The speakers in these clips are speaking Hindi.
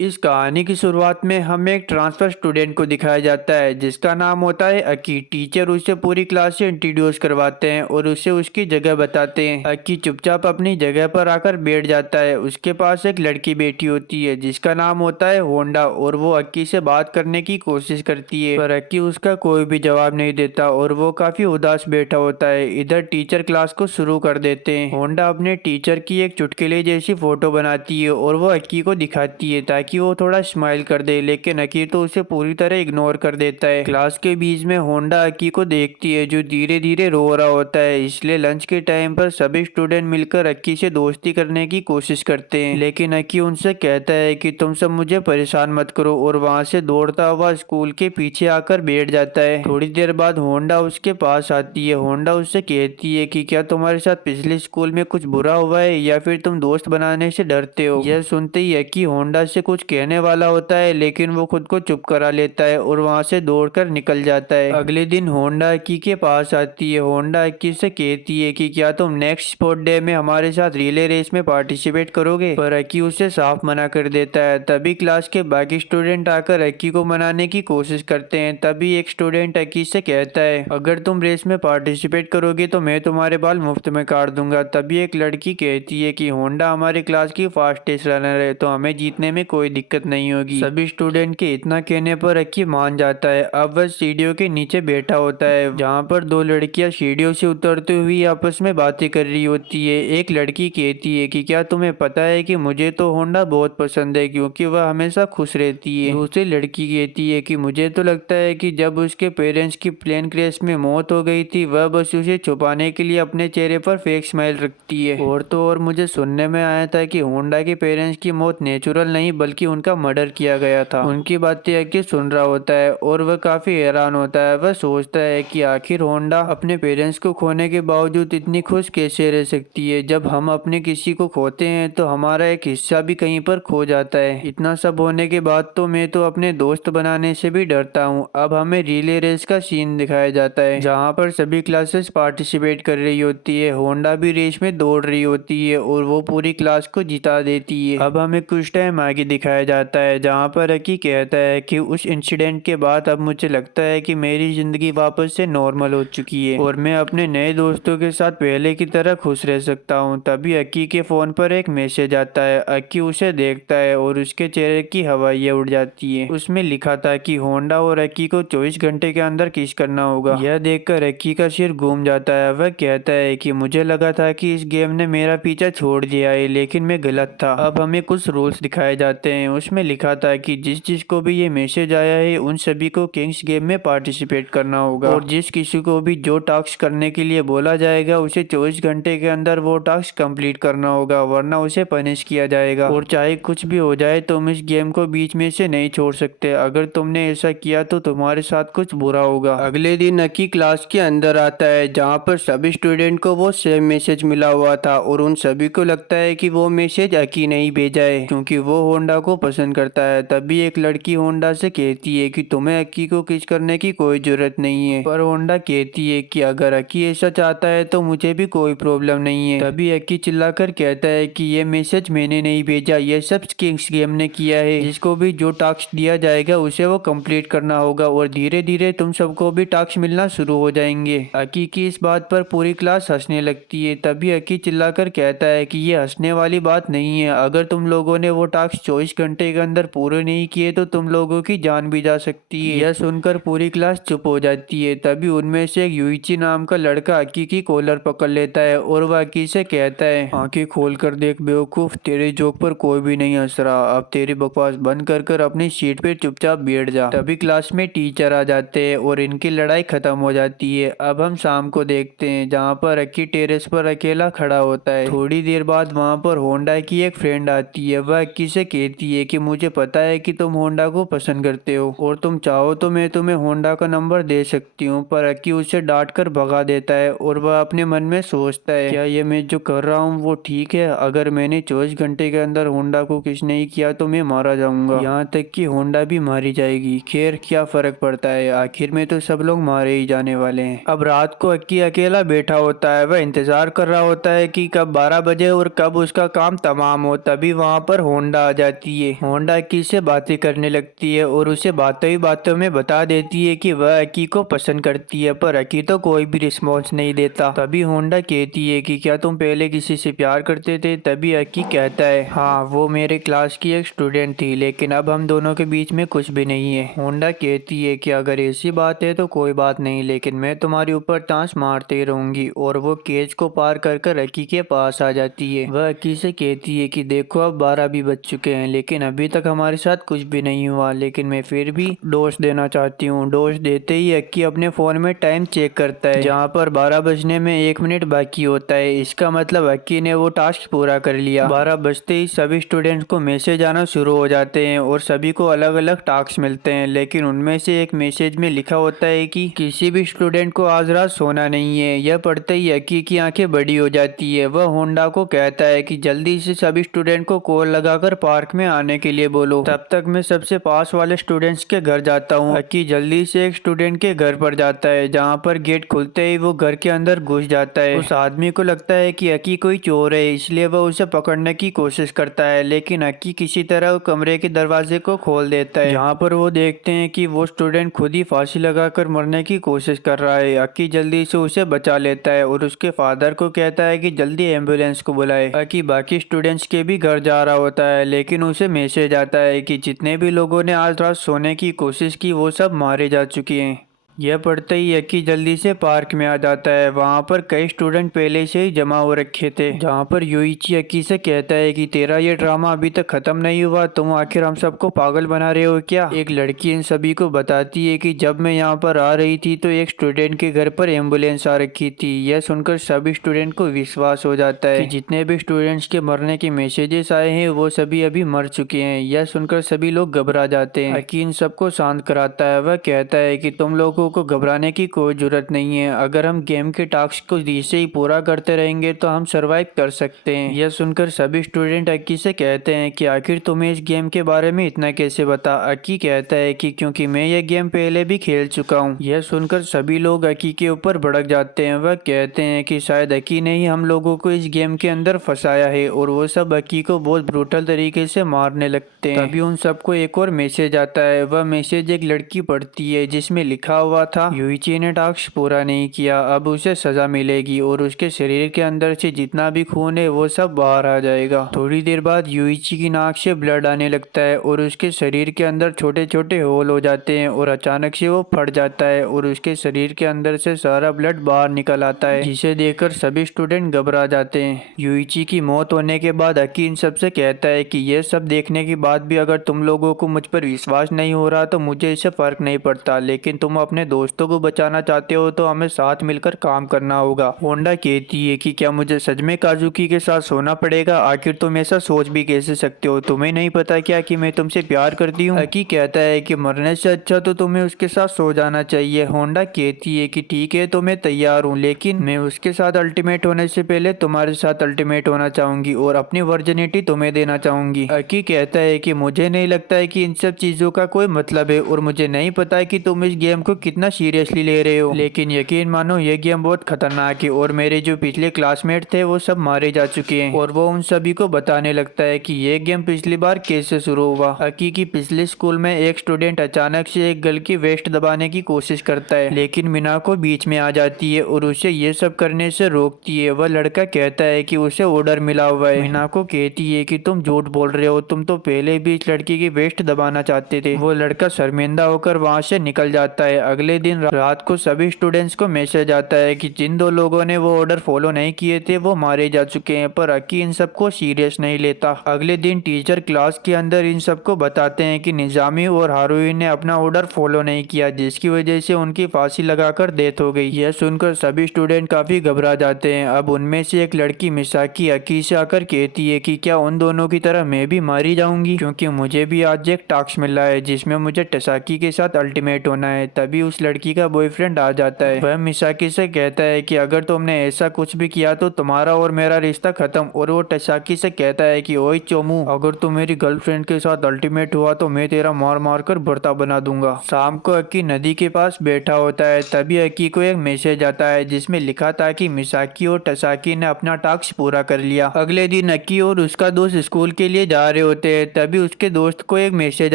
इस कहानी की शुरुआत में हमें एक ट्रांसफर स्टूडेंट को दिखाया जाता है जिसका नाम होता है अकी। टीचर उसे पूरी क्लास से इंट्रोड्यूस करवाते हैं और उसे उसकी जगह बताते हैं। अकी चुपचाप अपनी जगह पर आकर बैठ जाता है। उसके पास एक लड़की बैठी होती है जिसका नाम होता है होंडा और वो अकी से बात करने की कोशिश करती है, पर अकी उसका कोई भी जवाब नहीं देता और वो काफी उदास बैठा होता है। इधर टीचर क्लास को शुरू कर देते हैं। होंडा अपने टीचर की एक चुटकुले जैसी फोटो बनाती है और वो अकी को दिखाती है ताकि वो थोड़ा स्माइल कर दे, लेकिन अकी तो उसे पूरी तरह इग्नोर कर देता है। क्लास के बीच में होंडा अकी को देखती है जो धीरे धीरे रो रहा होता है, इसलिए लंच के टाइम पर सभी स्टूडेंट मिलकर अकी से दोस्ती करने की कोशिश करते हैं, लेकिन अकी उनसे कहता है कि तुम सब मुझे परेशान मत करो और वहाँ से दौड़ता हुआ स्कूल के पीछे आकर बैठ जाता है। थोड़ी देर बाद होंडा उसके पास आती है। होंडा उससे कहती है कि क्या तुम्हारे साथ पिछले स्कूल में कुछ बुरा हुआ है या फिर तुम दोस्त बनाने से डरते हो। यह सुनते ही अकी होंडा से कुछ कहने वाला होता है, लेकिन वो खुद को चुप करा लेता है और वहाँ से दौड़कर निकल जाता है। अगले दिन होंडा अकी के पास आती है। होंडा अकी से कहती है कि क्या तुम नेक्स्ट स्पोर्ट डे में हमारे साथ रिले रेस में पार्टिसिपेट करोगे, पर अकी उसे साफ मना कर देता है। तभी क्लास के बाकी स्टूडेंट आकर अकी को मनाने की कोशिश करते हैं। तभी एक स्टूडेंट अकी से कहता है अगर तुम रेस में पार्टिसिपेट करोगे तो मैं तुम्हारे बाल मुफ्त में काट दूंगा। तभी एक लड़की कहती है कि होंडा हमारी क्लास की फास्टेस्ट रनर है तो हमें जीतने में कोई दिक्कत नहीं होगी। सभी स्टूडेंट के इतना कहने पर अकी मान जाता है। अब वह सीढ़ियों के नीचे बैठा होता है जहाँ पर दो लड़कियां सीढ़ियों से उतरते हुए आपस में बातें कर रही होती है। एक लड़की कहती है कि क्या तुम्हें पता है कि मुझे तो होंडा बहुत पसंद है क्योंकि वह हमेशा खुश रहती है। दूसरी लड़की कहती है कि मुझे तो लगता है कि जब उसके पेरेंट्स की प्लेन क्रैश में मौत हो गई थी वह बस उसे छुपाने के लिए अपने चेहरे पर फेक स्माइल रखती है। और तो और मुझे सुनने में आया था कि होंडा के पेरेंट्स की मौत नेचुरल नहीं बल्कि उनका मर्डर किया गया था। उनकी बातें अकी सुन रहा होता है और वह काफी हैरान होता है। वह सोचता है कि आखिर होंडा अपने पेरेंट्स को खोने के बावजूद इतनी खुश कैसे रह सकती है। जब हम अपने किसी को खोते हैं तो हमारा एक हिस्सा भी कहीं पर खो जाता है। इतना सब होने के बाद तो मैं तो अपने दोस्त बनाने से भी डरता हूँ। अब हमें रिले रेस का सीन दिखाया जाता है जहाँ पर सभी क्लासेस पार्टिसिपेट कर रही होती है। होंडा भी रेस में दौड़ रही होती है और वो पूरी क्लास को जिता देती है। अब हमें कुछ टाइम आगे दिखाया जाता है जहाँ पर अकी कहता है कि उस इंसिडेंट के बाद अब मुझे लगता है कि मेरी जिंदगी वापस से नॉर्मल हो चुकी है और मैं अपने नए दोस्तों के साथ पहले की तरह खुश रह सकता हूँ। तभी अकी के फोन पर एक मैसेज आता है। अकी उसे देखता है और उसके चेहरे की हवाइयाँ उड़ जाती है। उसमें लिखा था कि होंडा और अकी को 24 घंटे के अंदर किस करना होगा। यह देखकर अकी का सिर घूम जाता है। वह कहता है कि मुझे लगा था कि इस गेम ने मेरा पीछा छोड़ दिया है लेकिन मैं गलत था। अब हमें कुछ रूल्स दिखाए जाते हैं। उसमें लिखा था कि जिस को भी ये मैसेज आया है उन सभी को किंग्स गेम में पार्टिसिपेट करना होगा और जिस किसी को भी जो टास्क करने के लिए बोला जाएगा उसे 24 घंटे के अंदर वो टास्क कंप्लीट करना होगा वरना उसे पनिश किया जाएगा। और चाहे कुछ भी हो जाए तुम इस गेम को बीच में से नहीं छोड़ सकते। अगर तुमने ऐसा किया तो तुम्हारे साथ कुछ बुरा होगा। अगले दिन अकी क्लास के अंदर आता है जहाँ पर सभी स्टूडेंट को वो सेम मैसेज मिला हुआ था और उन सभी को लगता है कि वो मैसेज अकी ने ही भेजा है क्योंकि वो होंडा को पसंद करता है। तभी एक लड़की होंडा से कहती है कि तुम्हें अकी को किस करने की कोई जरूरत नहीं है, पर होंडा कहती है कि अगर अकी ऐसा चाहता है तो मुझे भी कोई प्रॉब्लम नहीं है। तभी अकी चिल्लाकर कहता है कि ये मैसेज मैंने नहीं भेजा, ये सब किंग्स गेम ने किया है। जिसको भी जो टास्क दिया जाएगा उसे वो कंप्लीट करना होगा और धीरे धीरे तुम सबको भी टास्क मिलना शुरू हो जाएंगे। अकी की इस बात पर पूरी क्लास हंसने लगती है। तभी अकी चिल्लाकर कहता है कि ये हंसने वाली बात नहीं है, अगर तुम लोगों ने वो टास्क 24 घंटे के अंदर पूरे नहीं किए तो तुम लोगों की जान भी जा सकती है। यह सुनकर पूरी क्लास चुप हो जाती है। तभी उनमें से एक युइची नाम का लड़का अकी की कॉलर पकड़ लेता है और वह अकी से कहता है आंखें खोल कर देख बेवकूफ, तेरे जोक पर कोई भी नहीं हंस रहा। अब तेरी बकवास बंद कर कर अपनी सीट पे चुपचाप बैठ जा। तभी क्लास में टीचर आ जाते हैं और इनकी लड़ाई खत्म हो जाती है। अब हम शाम को देखते हैं जहाँ पर अकी टेरेस पर अकेला खड़ा होता है। थोड़ी देर बाद वहाँ पर होंडा की एक फ्रेंड आती है। वह अकी से कहती है कि मुझे पता है कि तुम होंडा को पसंद करते हो और तुम चाहो तो मैं तुम्हें होंडा का नंबर दे सकती हूँ, पर अकी उसे डांट कर भगा देता है और वह अपने मन में सोचता है क्या ये मैं जो कर रहा हूँ वो ठीक है। अगर मैंने 24 घंटे के अंदर होंडा को किस नहीं किया तो मैं मारा जाऊंगा, यहाँ तक कि होंडा भी मारी जाएगी। खैर क्या फर्क पड़ता है, आखिर में तो सब लोग मारे ही जाने वाले हैं। अब रात को अक्की अकेला बैठा होता है। वह इंतजार कर रहा होता है कि कब 12 बजे और कब उसका काम तमाम हो। तभी वहाँ पर होंडा आ जाती जाती है। होंडा अक्की से बातें करने लगती है और उसे बातों ही बातों में बता देती है कि वह अक्की को पसंद करती है, पर अक्की तो कोई भी रिस्पॉन्स नहीं देता। तभी होंडा कहती है कि क्या तुम पहले किसी से प्यार करते थे? तभी अक्की कहता है हाँ, वो मेरे क्लास की एक स्टूडेंट थी, लेकिन अब हम दोनों के बीच में कुछ भी नहीं है। होंडा कहती है कि अगर ऐसी बात है तो कोई बात नहीं, लेकिन मैं तुम्हारे ऊपर टांस मारते रहूंगी। और वो केज को पार कर कर अक्की के पास आ जाती है। वह अक्की से कहती है कि देखो अब 12 भी बज चुके हैं, लेकिन अभी तक हमारे साथ कुछ भी नहीं हुआ, लेकिन मैं फिर भी डोज देना चाहती हूँ। डोज देते ही अक्की अपने फोन में टाइम चेक करता है, जहाँ पर 12 बजने में 1 मिनट बाकी होता है। इसका मतलब अक्की ने वो टास्क पूरा कर लिया। 12 बजते ही सभी स्टूडेंट्स को मैसेज आना शुरू हो जाते हैं और सभी को अलग अलग टास्क मिलते हैं, लेकिन उनमें से एक मैसेज में लिखा होता है कि किसी भी स्टूडेंट को आज रात सोना नहीं है। यह पढ़ते ही अक्की की आंखें बड़ी हो जाती है। वह होंडा को कहता है कि जल्दी से सभी स्टूडेंट को कॉल लगाकर पार्क में आने के लिए बोलो, तब तक मैं सबसे पास वाले स्टूडेंट्स के घर जाता हूँ। अक्की जल्दी से एक स्टूडेंट के घर पर जाता है, जहाँ पर गेट खुलते ही वो घर के अंदर घुस जाता है। उस आदमी को लगता है कि अक्की कोई चोर है, इसलिए वह उसे पकड़ने की कोशिश करता है, लेकिन अक्की किसी तरह कमरे के दरवाजे को खोल देता है, जहाँ पर वो देखते हैं कि वो स्टूडेंट खुद ही फांसी लगाकर मरने की कोशिश कर रहा है। अक्की जल्दी से उसे बचा लेता है और उसके फादर को कहता है कि जल्दी एम्बुलेंस को बुलाए। अक्की बाकी स्टूडेंट्स के भी घर जा रहा होता है, लेकिन उसे मैसेज आता है कि जितने भी लोगों ने आज रात सोने की कोशिश की वो सब मारे जा चुके हैं। यह पढ़ते ही अक्की जल्दी से पार्क में आ जाता है। वहाँ पर कई स्टूडेंट पहले से ही जमा हो रखे थे, जहाँ पर यूइची अक्की से कहता है कि तेरा ये ड्रामा अभी तक खत्म नहीं हुआ, तुम आखिर हम सबको पागल बना रहे हो क्या? एक लड़की इन सभी को बताती है कि जब मैं यहाँ पर आ रही थी तो एक स्टूडेंट के घर पर एम्बुलेंस आ रखी थी। यह सुनकर सभी स्टूडेंट को विश्वास हो जाता है कि जितने भी स्टूडेंट्स के मरने के मैसेजेस आए हैं वो सभी अभी मर चुके हैं। यह सुनकर सभी लोग घबरा जाते हैं। अक्की इन सबको शांत कराता है। वह कहता है कि तुम लोगों को घबराने की कोई जरूरत नहीं है, अगर हम गेम के टास्क को दी से ही पूरा करते रहेंगे तो हम सरवाइव कर सकते हैं। यह सुनकर सभी स्टूडेंट अक्की से कहते हैं कि आखिर तुम्हें इस गेम के बारे में इतना कैसे पता? अक्की कहता है कि क्योंकि मैं यह गेम पहले भी खेल चुका हूँ। यह सुनकर सभी लोग अक्की के ऊपर भड़क जाते हैं। वह कहते हैं कि शायद अक्की ने ही हम लोगों को इस गेम के अंदर फंसाया है, और वो सब अक्की को बहुत ब्रूटल तरीके से मारने लगते हैं। तभी उन सबको एक और मैसेज आता है। वह मैसेज एक लड़की पढ़ती है, जिसमें लिखा हुआ था यूइची ने टास्क पूरा नहीं किया, अब उसे सजा मिलेगी और उसके शरीर के अंदर से जितना भी खून है वो सब बाहर आ जाएगा। थोड़ी देर बाद यूइची की नाक से ब्लड आने लगता है और उसके शरीर के अंदर छोटे छोटे होल हो जाते हैं और अचानक से वो फट जाता है और उसके शरीर के अंदर से सारा ब्लड बाहर निकल आता है, जिसे देखकर सभी स्टूडेंट घबरा जाते हैं। यूइची की मौत होने के बाद अक्की इन सबसे कहता है कि यह सब देखने के बाद भी अगर तुम लोगों को मुझ पर विश्वास नहीं हो रहा तो मुझे इससे फर्क नहीं पड़ता, लेकिन तुम अपने दोस्तों को बचाना चाहते हो तो हमें साथ मिलकर काम करना होगा। होंडा कहती है कि क्या मुझे सच में काजुकी के साथ सोना पड़ेगा? आखिर तुम ऐसा सोच भी कैसे सकते हो? तुम्हें नहीं पता क्या कि मैं तुमसे प्यार करती हूँ? अक्की कहता है कि मरने से अच्छा तो तुम्हें उसके साथ सो जाना चाहिए। होंडा कहती है कि ठीक है तो मैं तैयार हूँ, लेकिन मैं उसके साथ अल्टीमेट होने से पहले तुम्हारे साथ अल्टीमेट होना चाहूंगी और अपनी वर्जिनिटी तुम्हें देना चाहूंगी। अक्की कहता है कि मुझे नहीं लगता है कि इन सब चीजों का कोई मतलब है और मुझे नहीं पता है कि तुम इस गेम को कितना सीरियसली ले रहे हो, लेकिन यकीन मानो ये गेम बहुत खतरनाक है और मेरे जो पिछले क्लासमेट थे वो सब मारे जा चुके हैं। और वो उन सभी को बताने लगता है कि ये गेम पिछली बार कैसे शुरू हुआ। अक्की की पिछले स्कूल में एक स्टूडेंट अचानक से एक गर्ल की वेस्ट दबाने की कोशिश करता है, लेकिन मिनाको बीच में आ जाती है और उसे ये सब करने से रोकती है। वह लड़का कहता है कि उसे ऑर्डर मिला हुआ है। मिनाको कहती है कि तुम झूठ बोल रहे हो, तुम तो पहले भी इस लड़की की वेस्ट दबाना चाहते थे। वो लड़का शर्मिंदा होकर वहाँ से निकल जाता है। अगले दिन रात को सभी स्टूडेंट्स को मैसेज आता है कि जिन 2 लोगों ने वो ऑर्डर फॉलो नहीं किए थे वो मारे जा चुके हैं, पर अक्की इन सबको सीरियस नहीं लेता। अगले दिन टीचर क्लास के अंदर इन सबको बताते हैं कि निजामी और हारुई ने अपना ऑर्डर फॉलो नहीं किया, जिसकी वजह से उनकी फांसी लगाकर डेथ हो गई। यह सुनकर सभी स्टूडेंट काफी घबरा जाते हैं। अब उनमें से एक लड़की मिसाकी अक्की से आकर कहती है कि क्या उन दोनों की तरह मैं भी मारी जाऊंगी, क्योंकि मुझे भी आज एक टास्क मिला है जिसमें मुझे टसाकी के साथ अल्टीमेट होना है। तभी उस लड़की का बॉयफ्रेंड आ जाता है। वह मिसाकी से कहता है कि अगर तुमने ऐसा कुछ भी किया तो तुम्हारा और मेरा रिश्ता खत्म। और वो टसाकी से कहता है कि ओए चोमू, अगर तुम मेरी गर्लफ्रेंड के साथ अल्टीमेट हुआ तो मैं तेरा मार मार कर भरता बना दूंगा। शाम को अक्की नदी के पास बैठा होता है, तभी अक्की को एक मैसेज आता है जिसमें लिखा था कि मिसाकी और टसाकी ने अपना टास्क पूरा कर लिया। अगले दिन अक्की और उसका दोस्त स्कूल के लिए जा रहे होते हैं, तभी उसके दोस्त को एक मैसेज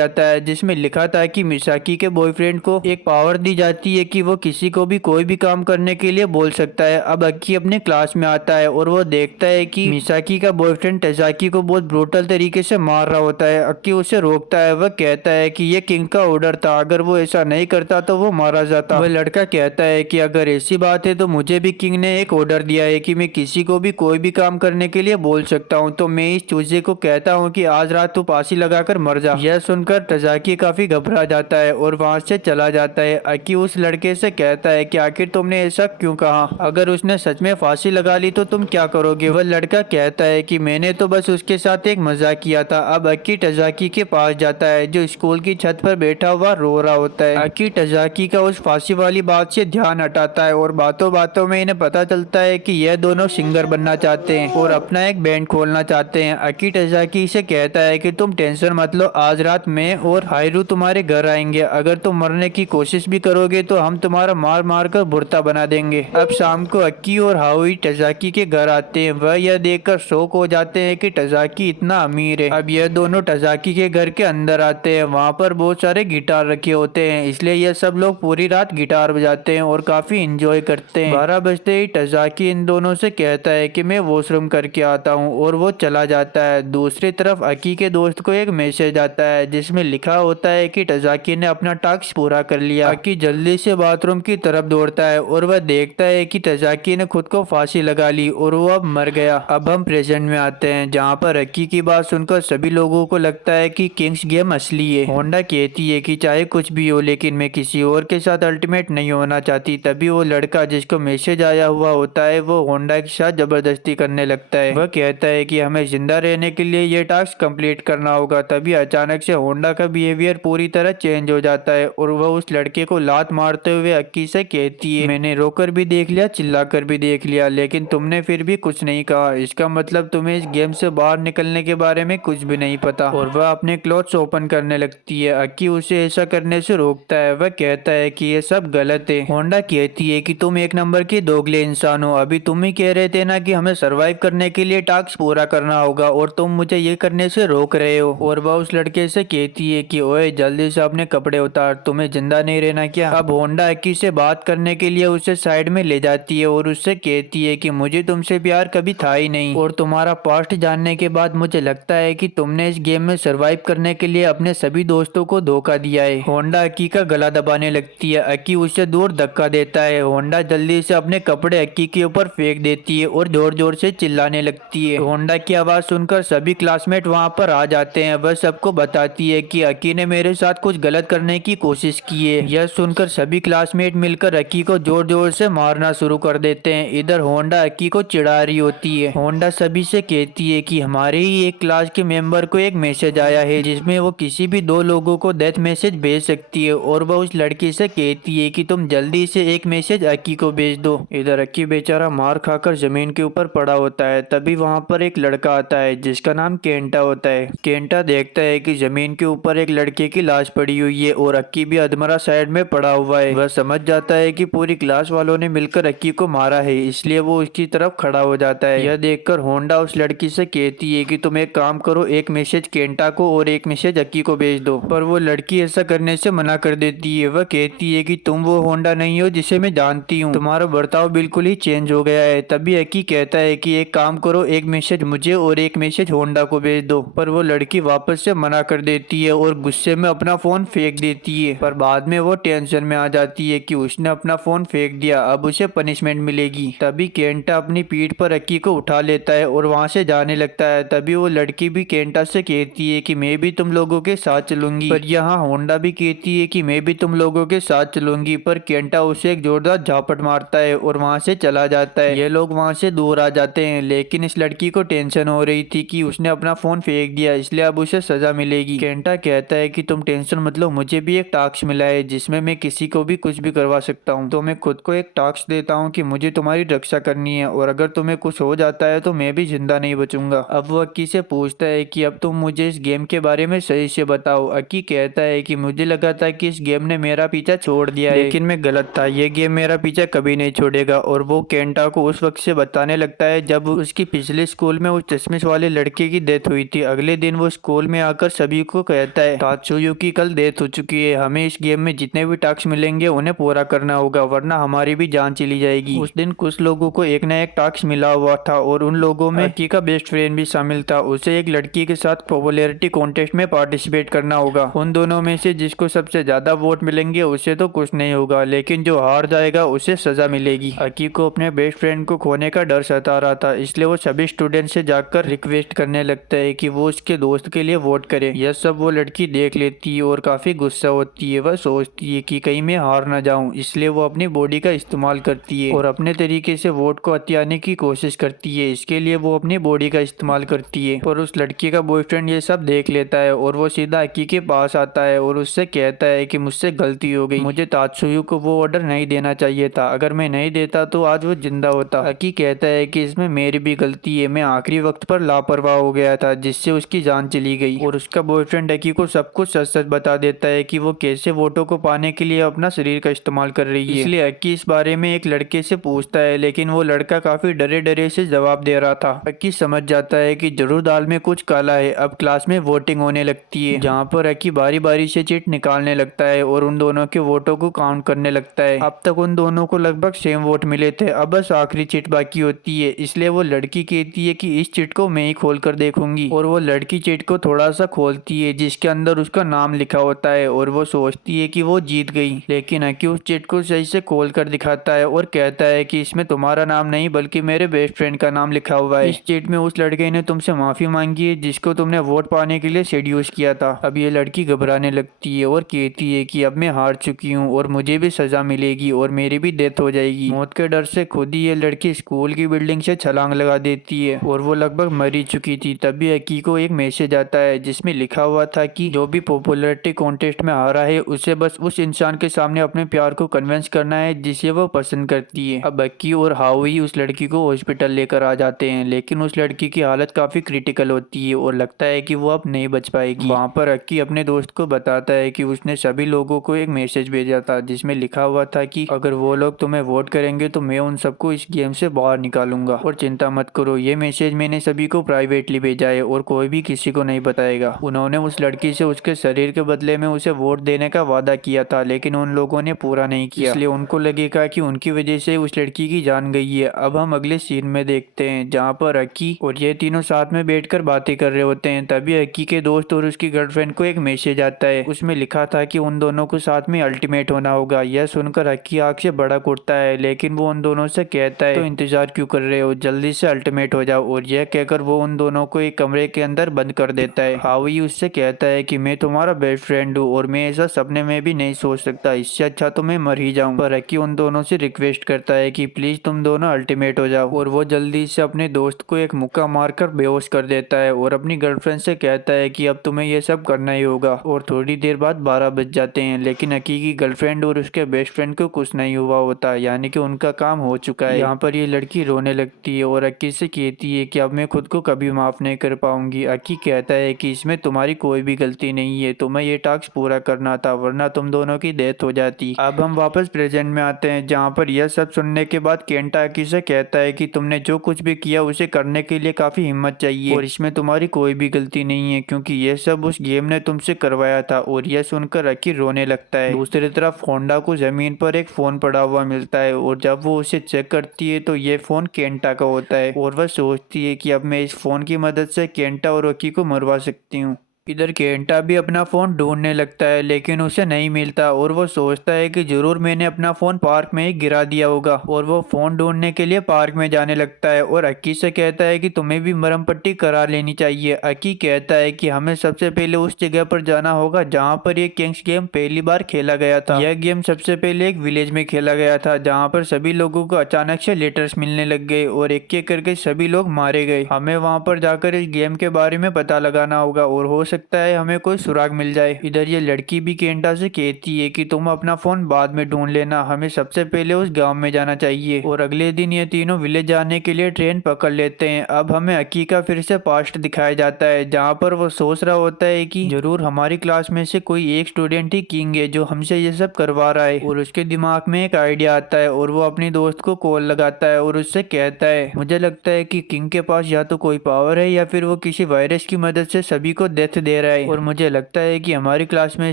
आता है जिसमें लिखा था कि मिसाकी के बॉयफ्रेंड को एक पावर दी जाती है कि वो किसी को भी कोई भी काम करने के लिए बोल सकता है। अब अक्की अपने क्लास में आता है और वो देखता है कि मिसाकी का बॉयफ्रेंड टसाकी को बहुत ब्रूटल तरीके से मार रहा होता है। अक्की उसे रोकता है। वह कहता है कि ये किंग का ऑर्डर था, अगर वो ऐसा नहीं करता तो वो मारा जाता। वह लड़का कहता है कि अगर ऐसी बात है तो मुझे भी किंग ने एक ऑर्डर दिया है कि मैं किसी को भी कोई भी काम करने के लिए बोल सकता हूँ, तो मैं इस चूजे को कहता हूँ कि आज रात तू फांसी लगाकर मर जा। यह सुनकर टसाकी काफी घबरा जाता है और वहाँ से चला जाता है। अक्की उस लड़के से कहता है कि आखिर तुमने ऐसा क्यों कहा, अगर उसने सच में फांसी लगा ली तो तुम क्या करोगे। वह लड़का कहता है कि मैंने तो बस उसके साथ एक मजाक किया था। अब अक्की टसाकी के पास जाता है जो स्कूल की छत पर बैठा हुआ रो रहा होता है। अक्की टसाकी का उस फांसी वाली बात से ध्यान हटाता है और बातों बातों में इन्हें पता चलता है कि यह दोनों सिंगर बनना चाहते हैं और अपना एक बैंड खोलना चाहते हैं। अक्की टसाकी से कहता है कि तुम टेंशन मत लो, आज रात मैं और हायरू तुम्हारे घर आएंगे, अगर तुम मरने की कोशिश भी करोगे तो हम तुम्हारा मार मार कर भुर्ता बना देंगे। अब शाम को अक्की और हाउई टसाकी के घर आते हैं। वह यह देखकर शौक हो जाते हैं कि टसाकी इतना अमीर है। अब यह दोनों टसाकी के घर के अंदर आते हैं। वहाँ पर बहुत सारे गिटार रखे होते हैं, इसलिए यह सब लोग पूरी रात गिटार बजाते हैं और काफी इंजॉय करते हैं। 12 बजते ही टसाकी इन दोनों से कहता है कि मैं वॉशरूम करके आता हूँ और वो चला जाता है। दूसरी तरफ अक्की के दोस्त को एक मैसेज आता है जिसमें लिखा होता है कि टसाकी ने अपना टास्क पूरा कर लिया। अक्की जल्दी से बाथरूम की तरफ दौड़ता है और वह देखता है कि टसाकी ने खुद को फांसी लगा ली और वो अब मर गया। अब हम प्रेजेंट में आते हैं जहाँ पर अक्की की बात सुनकर सभी लोगों को लगता है कि किंग्स गेम असली है। होंडा कहती है कि चाहे कुछ भी हो लेकिन मैं किसी और के साथ अल्टीमेट नहीं होना चाहती। तभी वो लड़का जिसको मैसेज आया हुआ होता है वो होंडा के साथ जबरदस्ती करने लगता है। वह कहता है कि हमें जिंदा रहने के लिए ये टास्क कंप्लीट करना होगा। तभी अचानक से होंडा का बिहेवियर पूरी तरह चेंज हो जाता है और वह उस लड़के को लात मारते हुए अक्की से कहती है, मैंने रोकर भी देख लिया, चिल्लाकर भी देख लिया, लेकिन तुमने फिर भी कुछ नहीं कहा। इसका मतलब तुम्हें इस गेम से बाहर निकलने के बारे में कुछ भी नहीं पता। और वह अपने क्लोथ्स ओपन करने लगती है। अक्की उसे ऐसा करने से रोकता है। वह कहता है कि ये सब गलत है। होंडा कहती है कि तुम एक नंबर के दोगले इंसान हो, अभी तुम ही कह रहे थे ना कि हमें सरवाइव करने के लिए टास्क पूरा करना होगा और तुम मुझे ये करने से रोक रहे हो। और वह उस लड़के से कहती है कि ओए जल्दी से अपने कपड़े उतार, तुम्हें जिंदा नहीं रहना क्या। अब होंडा अक्की से बात करने के लिए उसे साइड में ले जाती है और उससे कहती है कि मुझे तुमसे प्यार कभी था ही नहीं और तुम्हारा पास्ट जानने के बाद मुझे लगता है कि तुमने इस गेम में सरवाइव करने के लिए अपने सभी दोस्तों को धोखा दिया है। होंडा अक्की का गला दबाने लगती है। अक्की उससे दूर धक्का देता है। होंडा जल्दी से अपने कपड़े अक्की के ऊपर फेंक देती है और जोर जोर से चिल्लाने लगती है। होंडा की आवाज सुनकर सभी क्लासमेट वहाँ पर आ जाते हैं। वह सबको बताती है कि अक्की ने मेरे साथ कुछ गलत करने की कोशिश की है। यह सुनकर सभी क्लासमेट मिलकर अक्की को जोर जोर से मारना शुरू कर देते हैं। इधर होंडा अक्की को चिढ़ा रही होती है। होंडा सभी से कहती है कि हमारे ही एक क्लास के मेंबर को एक मैसेज आया है जिसमें वो किसी भी 2 लोगों को डेथ मैसेज भेज सकती है और वह उस लड़की से कहती है कि तुम जल्दी से एक मैसेज अक्की को भेज दो। इधर अक्की बेचारा मार खाकर जमीन के ऊपर पड़ा होता है। तभी वहाँ पर एक लड़का आता है जिसका नाम केंटा होता है। केंटा देखता है कि जमीन के ऊपर एक लड़के की लाश पड़ी हुई है और अक्की भी अधमरा साइड में पड़ा हुआ है। वह समझ जाता है कि पूरी क्लास वालों ने मिलकर अक्की को मारा है, इसलिए वो उसकी तरफ खड़ा हो जाता है। यह देखकर होंडा उस लड़की से कहती है कि तुम एक काम करो, एक मैसेज केंटा को और एक मैसेज अक्की को भेज दो। पर वो लड़की ऐसा करने से मना कर देती है। वह कहती है कि तुम वो होंडा नहीं हो जिसे मैं जानती हूँ, तुम्हारा बर्ताव बिल्कुल ही चेंज हो गया है। तभी अक्की कहता है कि एक काम करो, एक मैसेज मुझे और एक मैसेज होंडा को भेज दो। पर वो लड़की वापस से मना कर देती है और गुस्से में अपना फोन फेंक देती है। पर बाद में वो टेंशन में आ जाती है कि उसने अपना फोन फेंक दिया, अब उसे पनिशमेंट मिलेगी। तभी केंटा अपनी पीठ पर अक्की को उठा लेता है और वहाँ से जाने लगता है। तभी वो लड़की भी केंटा से कहती है कि मैं भी तुम लोगों के साथ चलूंगी। पर यहाँ होंडा भी कहती है कि मैं भी तुम लोगों के साथ चलूंगी। पर केंटा उसे एक जोरदार झापट मारता है और वहाँ से चला जाता है। ये लोग वहाँ से दूर आ जाते हैं, लेकिन इस लड़की को टेंशन हो रही थी कि उसने अपना फोन फेंक दिया, इसलिए अब उसे सजा मिलेगी। केंटा कहता है कि तुम टेंशन मत लो, मुझे भी एक टास्क मिला है जिसमें मैं किसी को भी कुछ भी करवा सकता हूँ। तो मैं खुद को एक टास्क देता हूँ कि मुझे तुम्हारी रक्षा करनी है और अगर तुम्हें कुछ हो जाता है तो मैं भी जिंदा नहीं बचूंगा। अब वो अक्की से पूछता है कि अब तुम मुझे इस गेम के बारे में सही से बताओ। अक्की कहता है कि मुझे लगा था कि इस गेम ने मेरा पीछा छोड़ दिया है, लेकिन मैं गलत था। ये गेम मेरा पीछा कभी नहीं छोड़ेगा। और वो केंटा को उस वक्त से बताने लगता है जब उसकी पिछले स्कूल में उस चश्मे वाले लड़के की डेथ हुई थी। अगले दिन वो स्कूल में आकर सभी को कहता है तात्सुयो की कल डेथ हो चुकी है, हमें इस गेम में जितने भी टास्क मिलेंगे उन्हें पूरा करना होगा वरना हमारी भी जान चली जाएगी। उस दिन कुछ लोगों को एक न एक टास्क मिला हुआ था और उन लोगों में अक्की का बेस्ट फ्रेंड भी शामिल था। उसे एक लड़की के साथ पॉपुलैरिटी कॉन्टेस्ट में पार्टिसिपेट करना होगा। उन दोनों में से जिसको सबसे ज्यादा वोट मिलेंगे उसे तो कुछ नहीं होगा, लेकिन जो हार जाएगा उसे सजा मिलेगी। अक्की को अपने बेस्ट फ्रेंड को खोने का डर सता रहा था, इसलिए वो सभी स्टूडेंट से जाकर रिक्वेस्ट करने लगता है कि वो उसके दोस्त के लिए वोट करे। यह सब वो लड़की देख लेती है और काफी गुस्सा होती है। वह सोचती है कि कहीं मैं हार ना जाऊं, इसलिए वो अपनी बॉडी का इस्तेमाल करती है और अपने तरीके से वोट को हथियाने की कोशिश करती है। इसके लिए वो अपनी बॉडी का इस्तेमाल करती है। पर उस लड़की का बॉयफ्रेंड ये सब देख लेता है और वो सीधा अक्की के पास आता है और उससे कहता है कि मुझसे गलती हो गई, मुझे तात्सुयो को वो ऑर्डर नहीं देना चाहिए था, अगर मैं नहीं देता तो आज वो जिंदा होता। अक्की कहता है कि इसमें मेरी भी गलती है, मैं आखिरी वक्त पर लापरवाह हो गया था जिससे उसकी जान चली गई। और उसका बॉयफ्रेंड अक्की को सब कुछ सच सच बता देता है कि वो कैसे वोटों को पाने के लिए अपना शरीर का इस्तेमाल कर रही है। इसलिए अक्की इस बारे में एक लड़के से पूछता है, लेकिन वो लड़का काफी डरे डरे से जवाब दे रहा था। अक्की समझ जाता है कि जरूर दाल में कुछ काला है। अब क्लास में वोटिंग होने लगती है, जहाँ पर अक्की बारी बारी से चिट निकालने लगता है और उन दोनों के वोटों को काउंट करने लगता है। अब तक उन दोनों को लगभग सेम वोट मिले थे, अब बस आखिरी चिट बाकी होती है। इसलिए वो लड़की कहती है कि इस चिट को मैं ही खोल कर देखूंगी और वो लड़की चिट को थोड़ा सा खोलती है जिसके अंदर उसका नाम लिखा होता है और वो सोचती है कि वो जीत गई। लेकिन अक्की उस चिट को सही से खोल कर दिखाता है और कहता है कि इसमें तुम्हारा नाम नहीं बल्कि मेरे बेस्ट फ्रेंड का नाम लिखा हुआ है। इस चिट में उस लड़के ने तुमसे माफी मांगी है जिसको तुमने वोट पाने के लिए सेड्यूस किया था। अब ये लड़की घबराने लगती है और कहती है कि अब मैं हार चुकी हूँ और मुझे भी सजा मिलेगी और मेरी भी डेथ हो जाएगी। मौत के डर से खुद ही ये लड़की स्कूल की बिल्डिंग से छलांग लगा देती है और वो लगभग मर ही चुकी थी। तभी अक्की को एक मैसेज आता है जिसमें लिखा हुआ था कि जो भी पॉपुलैरिटी कॉन्टेस्ट में हारा है उसे बस उस इंसान के सामने अपने प्यार को कन्विंस करना है जिसे वो पसंद करती है। अब अक्की और हाउई उस लड़की को हॉस्पिटल लेकर आ जाते हैं, लेकिन उस लड़की की हालत काफी क्रिटिकल होती है और लगता है कि वो अब नहीं बच पाएगी। वहाँ पर अक्की अपने दोस्त को बताता है कि उसने सभी लोगों को एक मैसेज भेजा था जिसमें लिखा हुआ था कि अगर वो लोग तुम्हें वोट करेंगे तो मैं उन सबको इस गेम से बाहर निकालूंगा और चिंता मत करो, ये मैसेज मैंने सभी को प्राइवेटली भेजा है और कोई भी किसी को नहीं बताएगा। उन्होंने उस लड़की से उसके शरीर के बदले में उसे वोट देने का वादा किया था, लेकिन उन लोगों ने पूरा नहीं किया, इसलिए उनको लगेगा कि उनकी वजह से उस लड़की की जान गई है। अब हम अगले सीन में देखते हैं जहाँ पर अक्की और ये तीनों साथ में बैठकर बातें कर रहे होते हैं। तभी अक्की के दोस्त और उसकी गर्लफ्रेंड को एक मैसेज आता है, उसमें लिखा था कि उन दोनों को साथ में अल्टीमेट होना होगा। यह सुनकर अक्की आग से भड़क उठता है, लेकिन वो उन दोनों से कहता है तो इंतजार क्यों कर रहे हो, जल्दी से अल्टीमेट हो जाओ। और यह कहकर वो उन दोनों को एक कमरे के अंदर बंद कर देता है। हावी उससे कहता है कि मैं तुम्हारा बेस्ट फ्रेंड हूँ और मैं ऐसा सपने में भी नहीं सोच सकता, इससे अच्छा तो मैं मर ही जाऊं। पर अक्की उन दोनों से रिक्वेस्ट करता है कि प्लीज तुम दोनों अल्टीमेट हो जाओ और वो जल्दी से अपने दोस्त को एक मुक्का मारकर बेहोश कर देता है और अपनी गर्लफ्रेंड से कहता है कि अब तुम्हें ये सब करना ही होगा। और थोड़ी देर बाद 12 बज जाते हैं, लेकिन अक्की की गर्लफ्रेंड और उसके बेस्ट फ्रेंड को कुछ नहीं हुआ होता, यानी कि उनका काम हो चुका है। यहाँ पर ये लड़की रोने लगती है और अक्की से कहती है कि अब मैं खुद को कभी माफ नहीं कर पाऊंगी। अक्की कहता है कि इसमें तुम्हारी कोई भी गलती नहीं है, तुम्हें ये टास्क पूरा करना था वरना तुम दोनों की डेथ हो जाती। अब हम वापस प्रेजेंट में आते हैं जहाँ पर यह सब सुनने के बाद केंटा अक्की से कहता है कि तुमने जो कुछ भी किया उसे करने के लिए काफी हिम्मत चाहिए और इसमें तुम्हारी कोई भी गलती नहीं है क्योंकि यह सब उस गेम ने तुमसे करवाया था। और यह सुनकर अक्की रोने लगता है। दूसरी तरफ होंडा को जमीन पर एक फोन पड़ा हुआ मिलता है और जब वो उसे चेक करती है तो ये फोन केंटा का होता है और वह सोचती है कि अब मैं इस फोन की मदद से केंटा और अक्की को मरवा सकती हूँ। इधर केंटा भी अपना फोन ढूंढने लगता है, लेकिन उसे नहीं मिलता और वो सोचता है कि जरूर मैंने अपना फोन पार्क में ही गिरा दिया होगा और वो फोन ढूंढने के लिए पार्क में जाने लगता है और अक्की से कहता है कि तुम्हें भी मरहम पट्टी करा लेनी चाहिए। अक्की कहता है कि हमें सबसे पहले उस जगह पर जाना होगा जहाँ पर ये किंग्स गेम पहली बार खेला गया था। यह गेम सबसे पहले एक विलेज में खेला गया था जहाँ पर सभी लोगों को अचानक से लेटर्स मिलने लग गए और एक एक करके सभी लोग मारे गए। हमें वहाँ पर जाकर इस गेम के बारे में पता लगाना होगा और हो सकता है हमें कोई सुराग मिल जाए। इधर ये लड़की भी केंटा से कहती है कि तुम अपना फोन बाद में ढूंढ लेना, हमें सबसे पहले उस गांव में जाना चाहिए। और अगले दिन ये तीनों विलेज जाने के लिए ट्रेन पकड़ लेते हैं। अब हमें अकी का फिर से पास्ट दिखाया जाता है, जहाँ पर वो सोच रहा होता है कि जरूर हमारी क्लास में से कोई एक स्टूडेंट ही किंग है जो हमसे ये सब करवा रहा है। और उसके दिमाग में एक आइडिया आता है और वो अपनी दोस्त को कॉल लगाता है और उससे कहता है मुझे लगता है कि किंग के पास या तो कोई पावर है या फिर वो किसी वायरस की मदद से सभी को डेथ दे रहा है। और मुझे लगता है कि हमारी क्लास में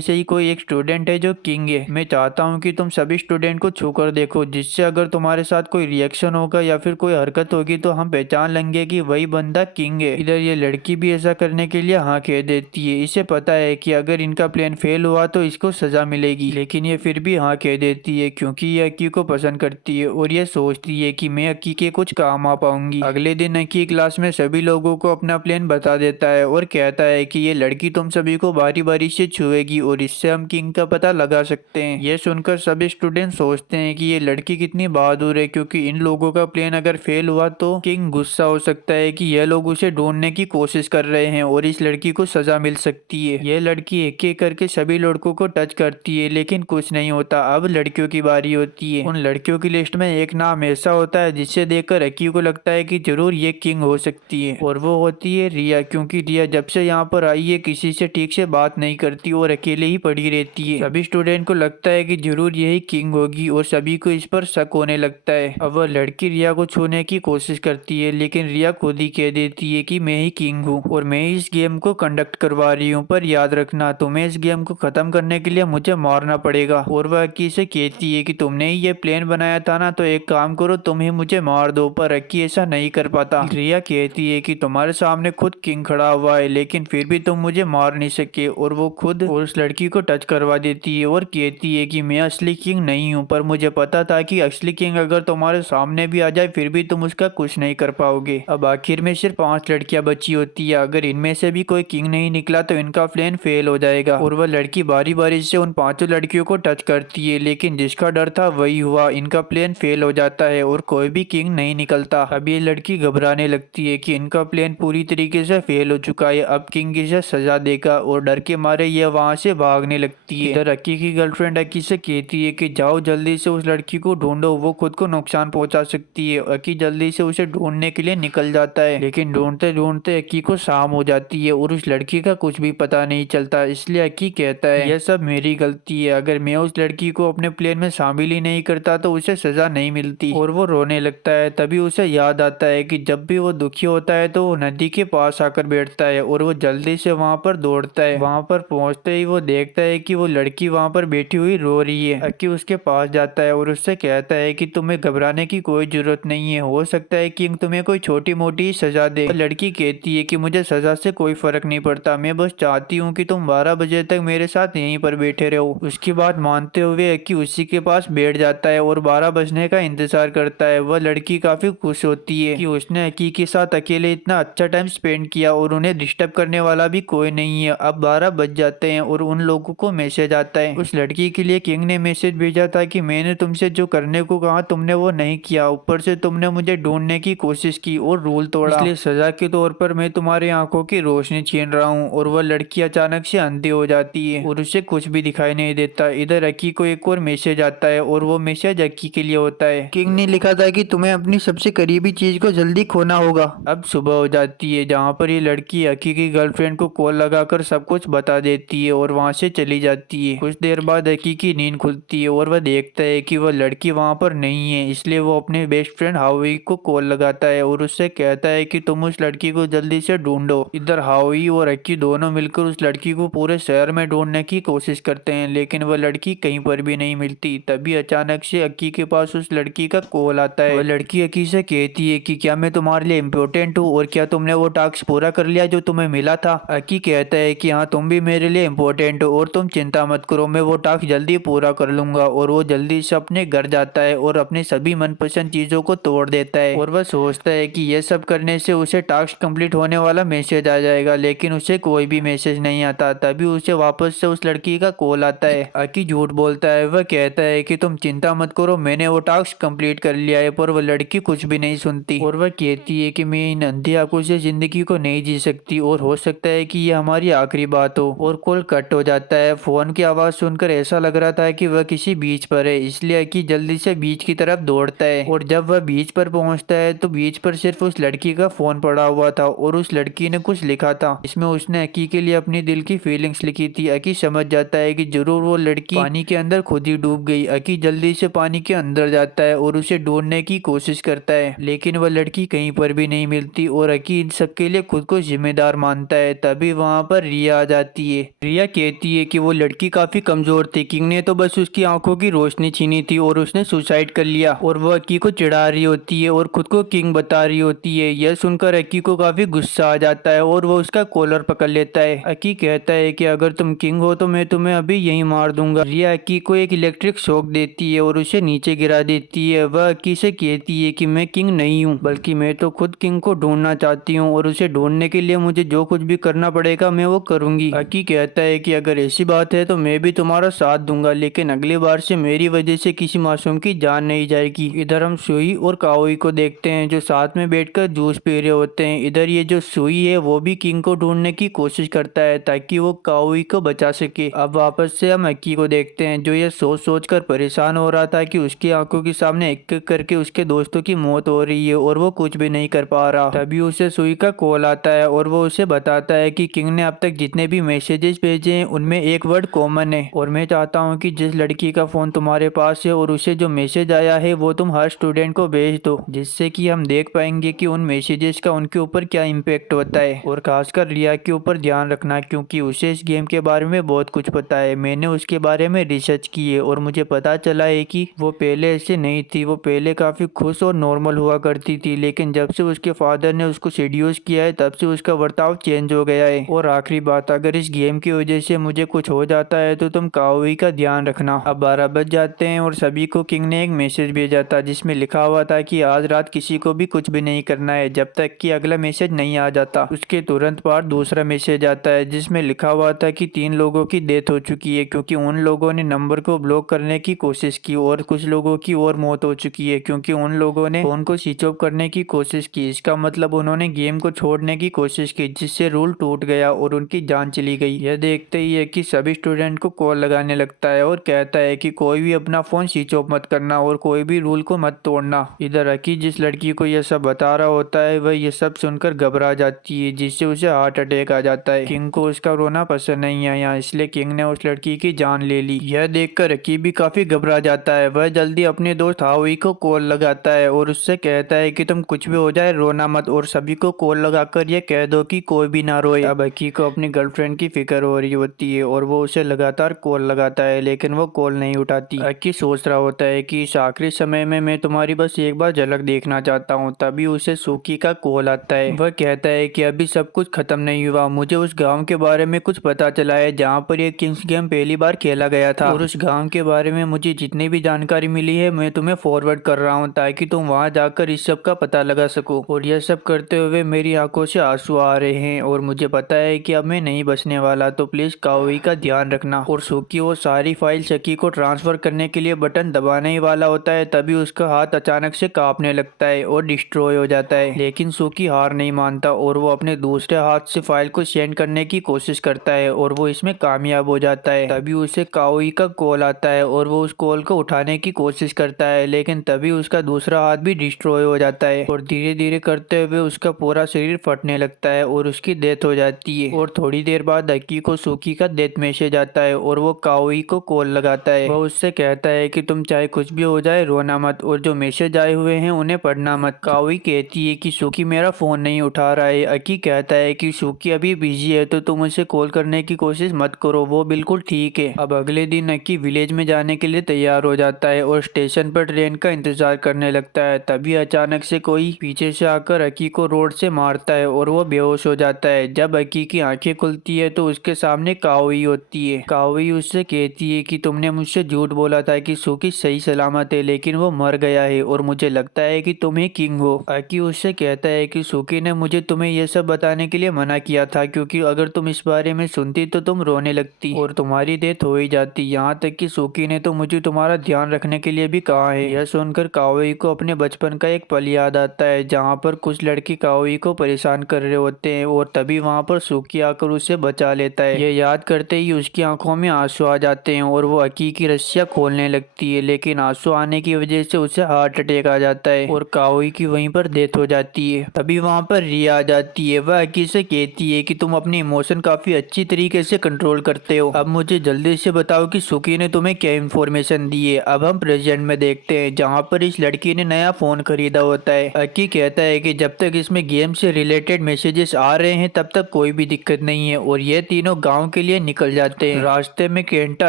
से ही कोई एक स्टूडेंट है जो किंग है। मैं चाहता हूँ कि तुम सभी स्टूडेंट को छूकर देखो, जिससे अगर तुम्हारे साथ कोई रिएक्शन होगा या फिर कोई हरकत होगी तो हम पहचान लेंगे कि वही बंदा किंग है। इधर ये लड़की भी ऐसा करने के लिए हाँ कह देती है। इसे पता है कि अगर इनका प्लान फेल हुआ तो इसको सजा मिलेगी, लेकिन ये फिर भी हाँ कह देती है क्योंकि ये अक्की को पसंद करती है और ये सोचती है कि मैं अक्की के कुछ काम आ पाऊंगी। अगले दिन अक्की क्लास में सभी लोगों को अपना प्लान बता देता है और कहता है कि ये लड़की तुम सभी को बारी बारी से छुएगी और इससे हम किंग का पता लगा सकते हैं। ये सुनकर सभी स्टूडेंट सोचते हैं कि ये लड़की कितनी बहादुर है, क्योंकि इन लोगों का प्लान अगर फेल हुआ तो किंग गुस्सा हो सकता है कि यह लोग उसे ढूंढने की कोशिश कर रहे हैं और इस लड़की को सजा मिल सकती है। यह लड़की एक एक करके सभी लड़कों को टच करती है लेकिन कुछ नहीं होता। अब लड़कियों की बारी होती है। उन लड़कियों की लिस्ट में एक नाम ऐसा होता है जिसे देखकर अक्की को लगता है कि जरूर ये किंग हो सकती है, और वो होती है रिया। क्योंकि रिया जब से यहाँ पर आई है किसी से ठीक से बात नहीं करती और अकेले ही पड़ी रहती है। सभी स्टूडेंट को लगता है कि जरूर यही किंग होगी और सभी को इस पर शक होने लगता है। अब वह लड़की रिया को छूने की कोशिश करती है लेकिन रिया खुद ही कह देती है कि मैं ही किंग हूँ और मैं इस गेम को कंडक्ट करवा रही हूँ, पर याद रखना तुम्हें इस गेम को खत्म करने के लिए मुझे मारना पड़ेगा। और वह अक्की से कहती है कि तुमने ही ये प्लान बनाया था ना, तो एक काम करो तुम ही मुझे मार दो, पर अक्की ऐसा नहीं कर पाता। रिया कहती है कि तुम्हारे सामने खुद किंग खड़ा हुआ है लेकिन फिर भी तुम मुझे मार नहीं सके, और वो खुद और उस लड़की को टच करवा देती है और कहती है कि मैं असली किंग नहीं हूँ, पर मुझे पता था कि असली किंग अगर तुम्हारे सामने भी आ जाए फिर भी तुम उसका कुछ नहीं कर पाओगे। अब आखिर में सिर्फ 5 लड़कियां बची होती है। अगर इनमें से भी कोई किंग नहीं निकला तो इनका प्लान फेल हो जाएगा। और वह लड़की बारी बारी से उन 5 लड़कियों को टच करती है लेकिन जिसका डर था वही हुआ, इनका प्लान फेल हो जाता है और कोई भी किंग नहीं निकलता। अब ये लड़की घबराने लगती है कि इनका प्लान पूरी तरीके से फेल हो चुका है, अब किंग इसे सजा देगा, और डर के मारे ये वहां से भागने लगती है। इधर अक्की की गर्लफ्रेंड अक्की से कहती है कि जाओ जल्दी से उस लड़की को ढूंढो, वो खुद को नुकसान पहुंचा सकती है। अक्की जल्दी से उसे ढूंढने के लिए निकल जाता है लेकिन ढूंढते ढूंढते अक्की को शाम हो जाती है और उस लड़की का कुछ भी पता नहीं चलता। इसलिए अक्की कहता है यह सब मेरी गलती है, अगर मैं उस लड़की को अपने प्लान में शामिल ही नहीं करता तो उसे सजा नहीं मिलती। और वो रोने लगता है। तभी उसे याद आता है कि जब भी वो दुखी होता है तो वो नदी के पास आकर बैठता है और वो जल्दी से वहां पर दौड़ता है। वहां पर पहुंचते ही वो देखता है कि वो लड़की वहां पर बैठी हुई रो रही है। अक्की उसके पास जाता है और उससे कहता है कि तुम्हें घबराने की कोई जरूरत नहीं है, हो सकता है किंग तुम्हें कोई छोटी मोटी सजा दे। लड़की कहती है कि मुझे सजा से कोई फर्क नहीं पड़ता, मैं बस चाहती हूँ कि तुम 12 बजे तक मेरे साथ यहीं पर बैठे रहो। उसकी बात मानते हुए अक्की उसी के पास बैठ जाता है और 12 बजने का इंतजार करता है। वह लड़की काफी खुश होती है कि उसने अक्की के साथ अकेले इतना अच्छा टाइम स्पेंड किया और उन्हें डिस्टर्ब करने वाला भी कोई नहीं है। अब 12 बज जाते हैं और उन लोगों को मैसेज आता है। उस लड़की के लिए किंग ने मैसेज भेजा था कि मैंने तुमसे जो करने को कहा तुमने वो नहीं किया, ऊपर से तुमने मुझे ढूंढने की कोशिश की और रूल तोड़ा, इसलिए सजा के तौर पर मैं तुम्हारी आंखों की रोशनी छीन रहा हूँ। और वह लड़की अचानक से अंधी हो जाती है और उसे कुछ भी दिखाई नहीं देता। इधर अक्की को एक और मैसेज आता है और वो मैसेज अक्की के लिए होता है। किंग ने लिखा था कि तुम्हें अपनी सबसे करीबी चीज को जल्दी खोना होगा। अब सुबह हो जाती है जहाँ पर ये लड़की अक्की की गर्लफ्रेंड को कॉल लगाकर सब कुछ बता देती है और वहाँ से चली जाती है। कुछ देर बाद अक्की की नींद खुलती है और वह देखता है कि वह लड़की वहाँ पर नहीं है, इसलिए वो अपने बेस्ट फ्रेंड हावी को कॉल लगाता है और उससे कहता है कि तुम उस लड़की को जल्दी से ढूंढो। इधर हावी और अक्की दोनों मिलकर उस लड़की को पूरे शहर में ढूंढने की कोशिश करते हैं लेकिन वह लड़की कहीं पर भी नहीं मिलती। तभी अचानक से अक्की के पास उस लड़की का कॉल आता है। वह लड़की अक्की से कहती है कि क्या मैं तुम्हारे लिए इम्पोर्टेंट हूँ और क्या तुमने वो टास्क पूरा कर लिया जो तुम्हें मिला था। अक्की कहता है कि हाँ तुम भी मेरे लिए इम्पोर्टेंट हो और तुम चिंता मत करो, मैं वो टास्क जल्दी पूरा कर लूंगा। और वो जल्दी से अपने घर जाता है और अपनी सभी मनपसंद चीजों को तोड़ देता है और वह सोचता है कि यह सब करने से उसे टास्क कंप्लीट होने वाला मैसेज आ जाएगा, लेकिन उसे कोई भी मैसेज नहीं आता। तभी उसे वापस से उस लड़की का कॉल आता है। अक्की झूठ बोलता है, वह कहता है कि तुम चिंता मत करो मैंने वो टास्क कंप्लीट कर लिया है, पर वह लड़की कुछ भी नहीं सुनती और वह कहती है कि मैं इन अंधी आंखों से जिंदगी को नहीं जी सकती और हो सकता है कि कि ये हमारी आखिरी बात हो। और कॉल कट हो जाता है। फोन की आवाज सुनकर ऐसा लग रहा था कि वह किसी बीच पर है, इसलिए अकी जल्दी से बीच की तरफ दौड़ता है। और जब वह बीच पर पहुंचता है तो बीच पर सिर्फ उस लड़की का फोन पड़ा हुआ था और उस लड़की ने कुछ लिखा था, इसमें उसने अकी के लिए अपनी दिल की फीलिंग्स लिखी थी। अकी समझ जाता है कि जरूर वो लड़की पानी के अंदर खुद ही डूब गई। अकी जल्दी से पानी के अंदर जाता है और उसे ढूंढने की कोशिश करता है, लेकिन वह लड़की कहीं पर भी नहीं मिलती और अकी इन सबके लिए खुद को जिम्मेदार मानता है। तभी वहाँ पर रिया आ जाती है। रिया कहती है कि वो लड़की काफी कमजोर थी, किंग ने तो बस उसकी आंखों की रोशनी छीनी थी और उसने सुसाइड कर लिया। और वो अकी को चिढ़ा रही होती है और खुद को किंग बता रही होती है। यह सुनकर अकी को काफी गुस्सा आ जाता है और वो उसका कॉलर पकड़ लेता है। अकी कहता है कि अगर तुम किंग हो तो मैं तुम्हें अभी यहीं मार दूंगा। रिया अकी को एक इलेक्ट्रिक शॉक देती है और उसे नीचे गिरा देती है। वह अकी से कहती है कि मैं किंग नहीं हूँ, बल्कि मैं तो खुद किंग को ढूंढना चाहती हूँ और उसे ढूंढने के लिए मुझे जो कुछ भी करना पड़ेगा मैं वो करूंगी। अकी कहता है कि अगर ऐसी बात है तो मैं भी तुम्हारा साथ दूंगा, लेकिन अगली बार से मेरी वजह से किसी मासूम की जान नहीं जाएगी। इधर हम सुई और काओई को देखते हैं जो साथ में बैठकर जूस पी रहे होते हैं। इधर ये जो सुई है वो भी किंग को ढूंढने की कोशिश करता है ताकि वो काओई को बचा सके। अब वापस से हम अक्की को देखते हैं जो ये सोच सोच कर परेशान हो रहा था कि उसकी आंखों के सामने एक एक करके उसके दोस्तों की मौत हो रही है और वो कुछ भी नहीं कर पा रहा। तभी उसे सुई का कॉल आता है और वो उसे बताता है कि किंग ने अब तक जितने भी मैसेजेस भेजे हैं उनमें एक वर्ड कॉमन है और मैं चाहता हूँ कि जिस लड़की का फोन तुम्हारे पास है और उसे जो मैसेज आया है वो तुम हर स्टूडेंट को भेज दो, जिससे कि हम देख पाएंगे कि उन मैसेजेस का उनके ऊपर क्या इम्पेक्ट होता है। और खासकर रिया के ऊपर ध्यान रखना क्योंकि उसे इस गेम के बारे में बहुत कुछ पता है। मैंने उसके बारे में रिसर्च की है और मुझे पता चला है कि वो पहले ऐसे नहीं थी। वो पहले काफी खुश और नॉर्मल हुआ करती थी, लेकिन जब से उसके फादर ने उसको सेड्यूस किया है तब से उसका बर्ताव चेंज हो गया है। और आखिरी बात, अगर इस गेम की वजह से मुझे कुछ हो जाता है तो तुम काओई का ध्यान रखना। अब 12 बज जाते हैं और सभी को किंग ने एक मैसेज भेजा था जिसमें लिखा हुआ था कि आज रात किसी को भी कुछ भी नहीं करना है जब तक कि अगला मैसेज नहीं आ जाता। उसके तुरंत बाद दूसरा मैसेज आता है जिसमें लिखा हुआ था कि 3 लोगों की डेथ हो चुकी है क्योंकि उन लोगों ने नंबर को ब्लॉक करने की कोशिश की और कुछ लोगों की और मौत हो चुकी है क्योंकि उन लोगों ने फोन को स्विच ऑफ करने की कोशिश की। इसका मतलब उन्होंने गेम को छोड़ने की कोशिश की जिससे रूल टूट गया और उनकी जान चली गई। यह देखते ही है कि सभी स्टूडेंट को कॉल लगाने लगता है और कहता है कि कोई भी अपना फोन स्विच ऑफ मत करना और कोई भी रूल को मत तोड़ना। इधर अकी जिस लड़की को यह सब बता रहा होता है वह यह सब सुनकर घबरा जाती है जिससे उसे हार्ट अटैक आ जाता है। किंग को उसका रोना पसंद नहीं आया इसलिए किंग ने उस लड़की की जान ले ली। यह देखकर अकी भी काफी घबरा जाता है। वह जल्दी अपने दोस्त हावी को कॉल लगाता है और उससे कहता है कि तुम कुछ भी हो जाए रोना मत और सभी को कॉल लगाकर ये कह दो कि कोई भी ना रोए। अब अकी को अपनी गर्लफ्रेंड की फिक्र हो रही होती है और वो उसे लगातार कॉल लगाता है लेकिन वो कॉल नहीं उठाती। अकी सोच रहा होता है कि इस आखिरी समय में मैं तुम्हारी बस एक बार झलक देखना चाहता हूँ। तभी उसे सुकी का कॉल आता है। वह कहता है कि अभी सब कुछ खत्म नहीं हुआ, मुझे उस गांव के बारे में कुछ पता चला है जहाँ पर ये किंग्स गेम पहली बार खेला गया था और उस गांव के बारे में मुझे जितनी भी जानकारी मिली है मैं तुम्हें फॉरवर्ड कर रहा हूँ ताकि तुम वहाँ जाकर इस सब का पता लगा सको। और यह सब करते हुए मेरी आंखों से आंसू आ रहे हैं और मुझे पता है कि अब मैं नहीं बचने वाला, तो प्लीज काओई का ध्यान रखना। और सुकी वो सारी फाइल शकी को ट्रांसफर करने के लिए बटन दबाने ही वाला होता है तभी उसका हाथ अचानक से कांपने लगता है और डिस्ट्रॉय हो जाता है। लेकिन सुकी हार नहीं मानता और वो अपने दूसरे हाथ से फाइल को सेंड करने की कोशिश करता है और वो इसमें कामयाब हो जाता है। तभी उसे काओई का कॉल आता है और वो उस कॉल को उठाने की कोशिश करता है लेकिन तभी उसका दूसरा हाथ भी डिस्ट्रॉय हो जाता है और धीरे धीरे करते हुए उसका पूरा शरीर फटने लगता है और उसकी डेथ हो जाती है। और थोड़ी देर बाद अकी को सुकी का डेथ मैसेज आता है और वो काओई को कॉल लगाता है। वह उससे कहता है कि तुम चाहे कुछ भी हो जाए रोना मत और जो मैसेज आए हुए हैं उन्हें पढ़ना मत। काओई कहती है कि सुकी मेरा फोन नहीं उठा रहा है। अकी कहता है कि सुकी अभी बिजी है तो तुम उसे कॉल करने की कोशिश मत करो, वो बिल्कुल ठीक है। अब अगले दिन अकी विलेज में जाने के लिए तैयार हो जाता है और स्टेशन पर ट्रेन का इंतजार करने लगता है। तभी अचानक से कोई पीछे से आकर अकी को रोड से मारता है और वो बेहोश हो जाता है। जब अकी की आंखें खुलती है तो उसके सामने काओई होती है। काओई उससे कहती है कि तुमने मुझसे झूठ बोला था कि सुकी सही सलामत है लेकिन वो मर गया है और मुझे लगता है कि तुम ही किंग हो। अकी उससे कहता है कि सुकी ने मुझे तुम्हें यह सब बताने के लिए मना किया था क्योंकि अगर तुम इस बारे में सुनती तो तुम रोने लगती और तुम्हारी डेथ हो ही जाती। यहाँ तक कि सुकी ने तो मुझे तुम्हारा ध्यान रखने के लिए भी कहा है। यह सुनकर काओई को अपने बचपन का एक पल याद आता है जहाँ पर कुछ लड़के काओई को परेशान कर रहे होते हैं और तभी वहाँ वहाँ पर सुकी आकर उसे बचा लेता है। ये याद करते ही उसकी आंखों में आंसू आ जाते हैं और वो अकी की रस्सियाँ खोलने लगती है, लेकिन आंसू आने की वजह से उसे हार्ट अटैक आ जाता है और काओई की वहीं पर डेथ हो जाती है। तभी वहाँ पर रिया आ जाती है। वह अकी से कहती है कि तुम अपने इमोशन काफी अच्छी तरीके से कंट्रोल करते हो। अब मुझे जल्दी से बताओ कि सुकी ने तुम्हें क्या इन्फॉर्मेशन दी है। अब हम प्रेजेंट में देखते हैं जहाँ पर इस लड़की ने नया फोन खरीदा होता है। अकी कहता है कि जब तक इसमें गेम से रिलेटेड मैसेजेस आ रहे हैं तब तक कोई भी दिक्कत नहीं है, और ये तीनों गांव के लिए निकल जाते हैं। रास्ते में केंटा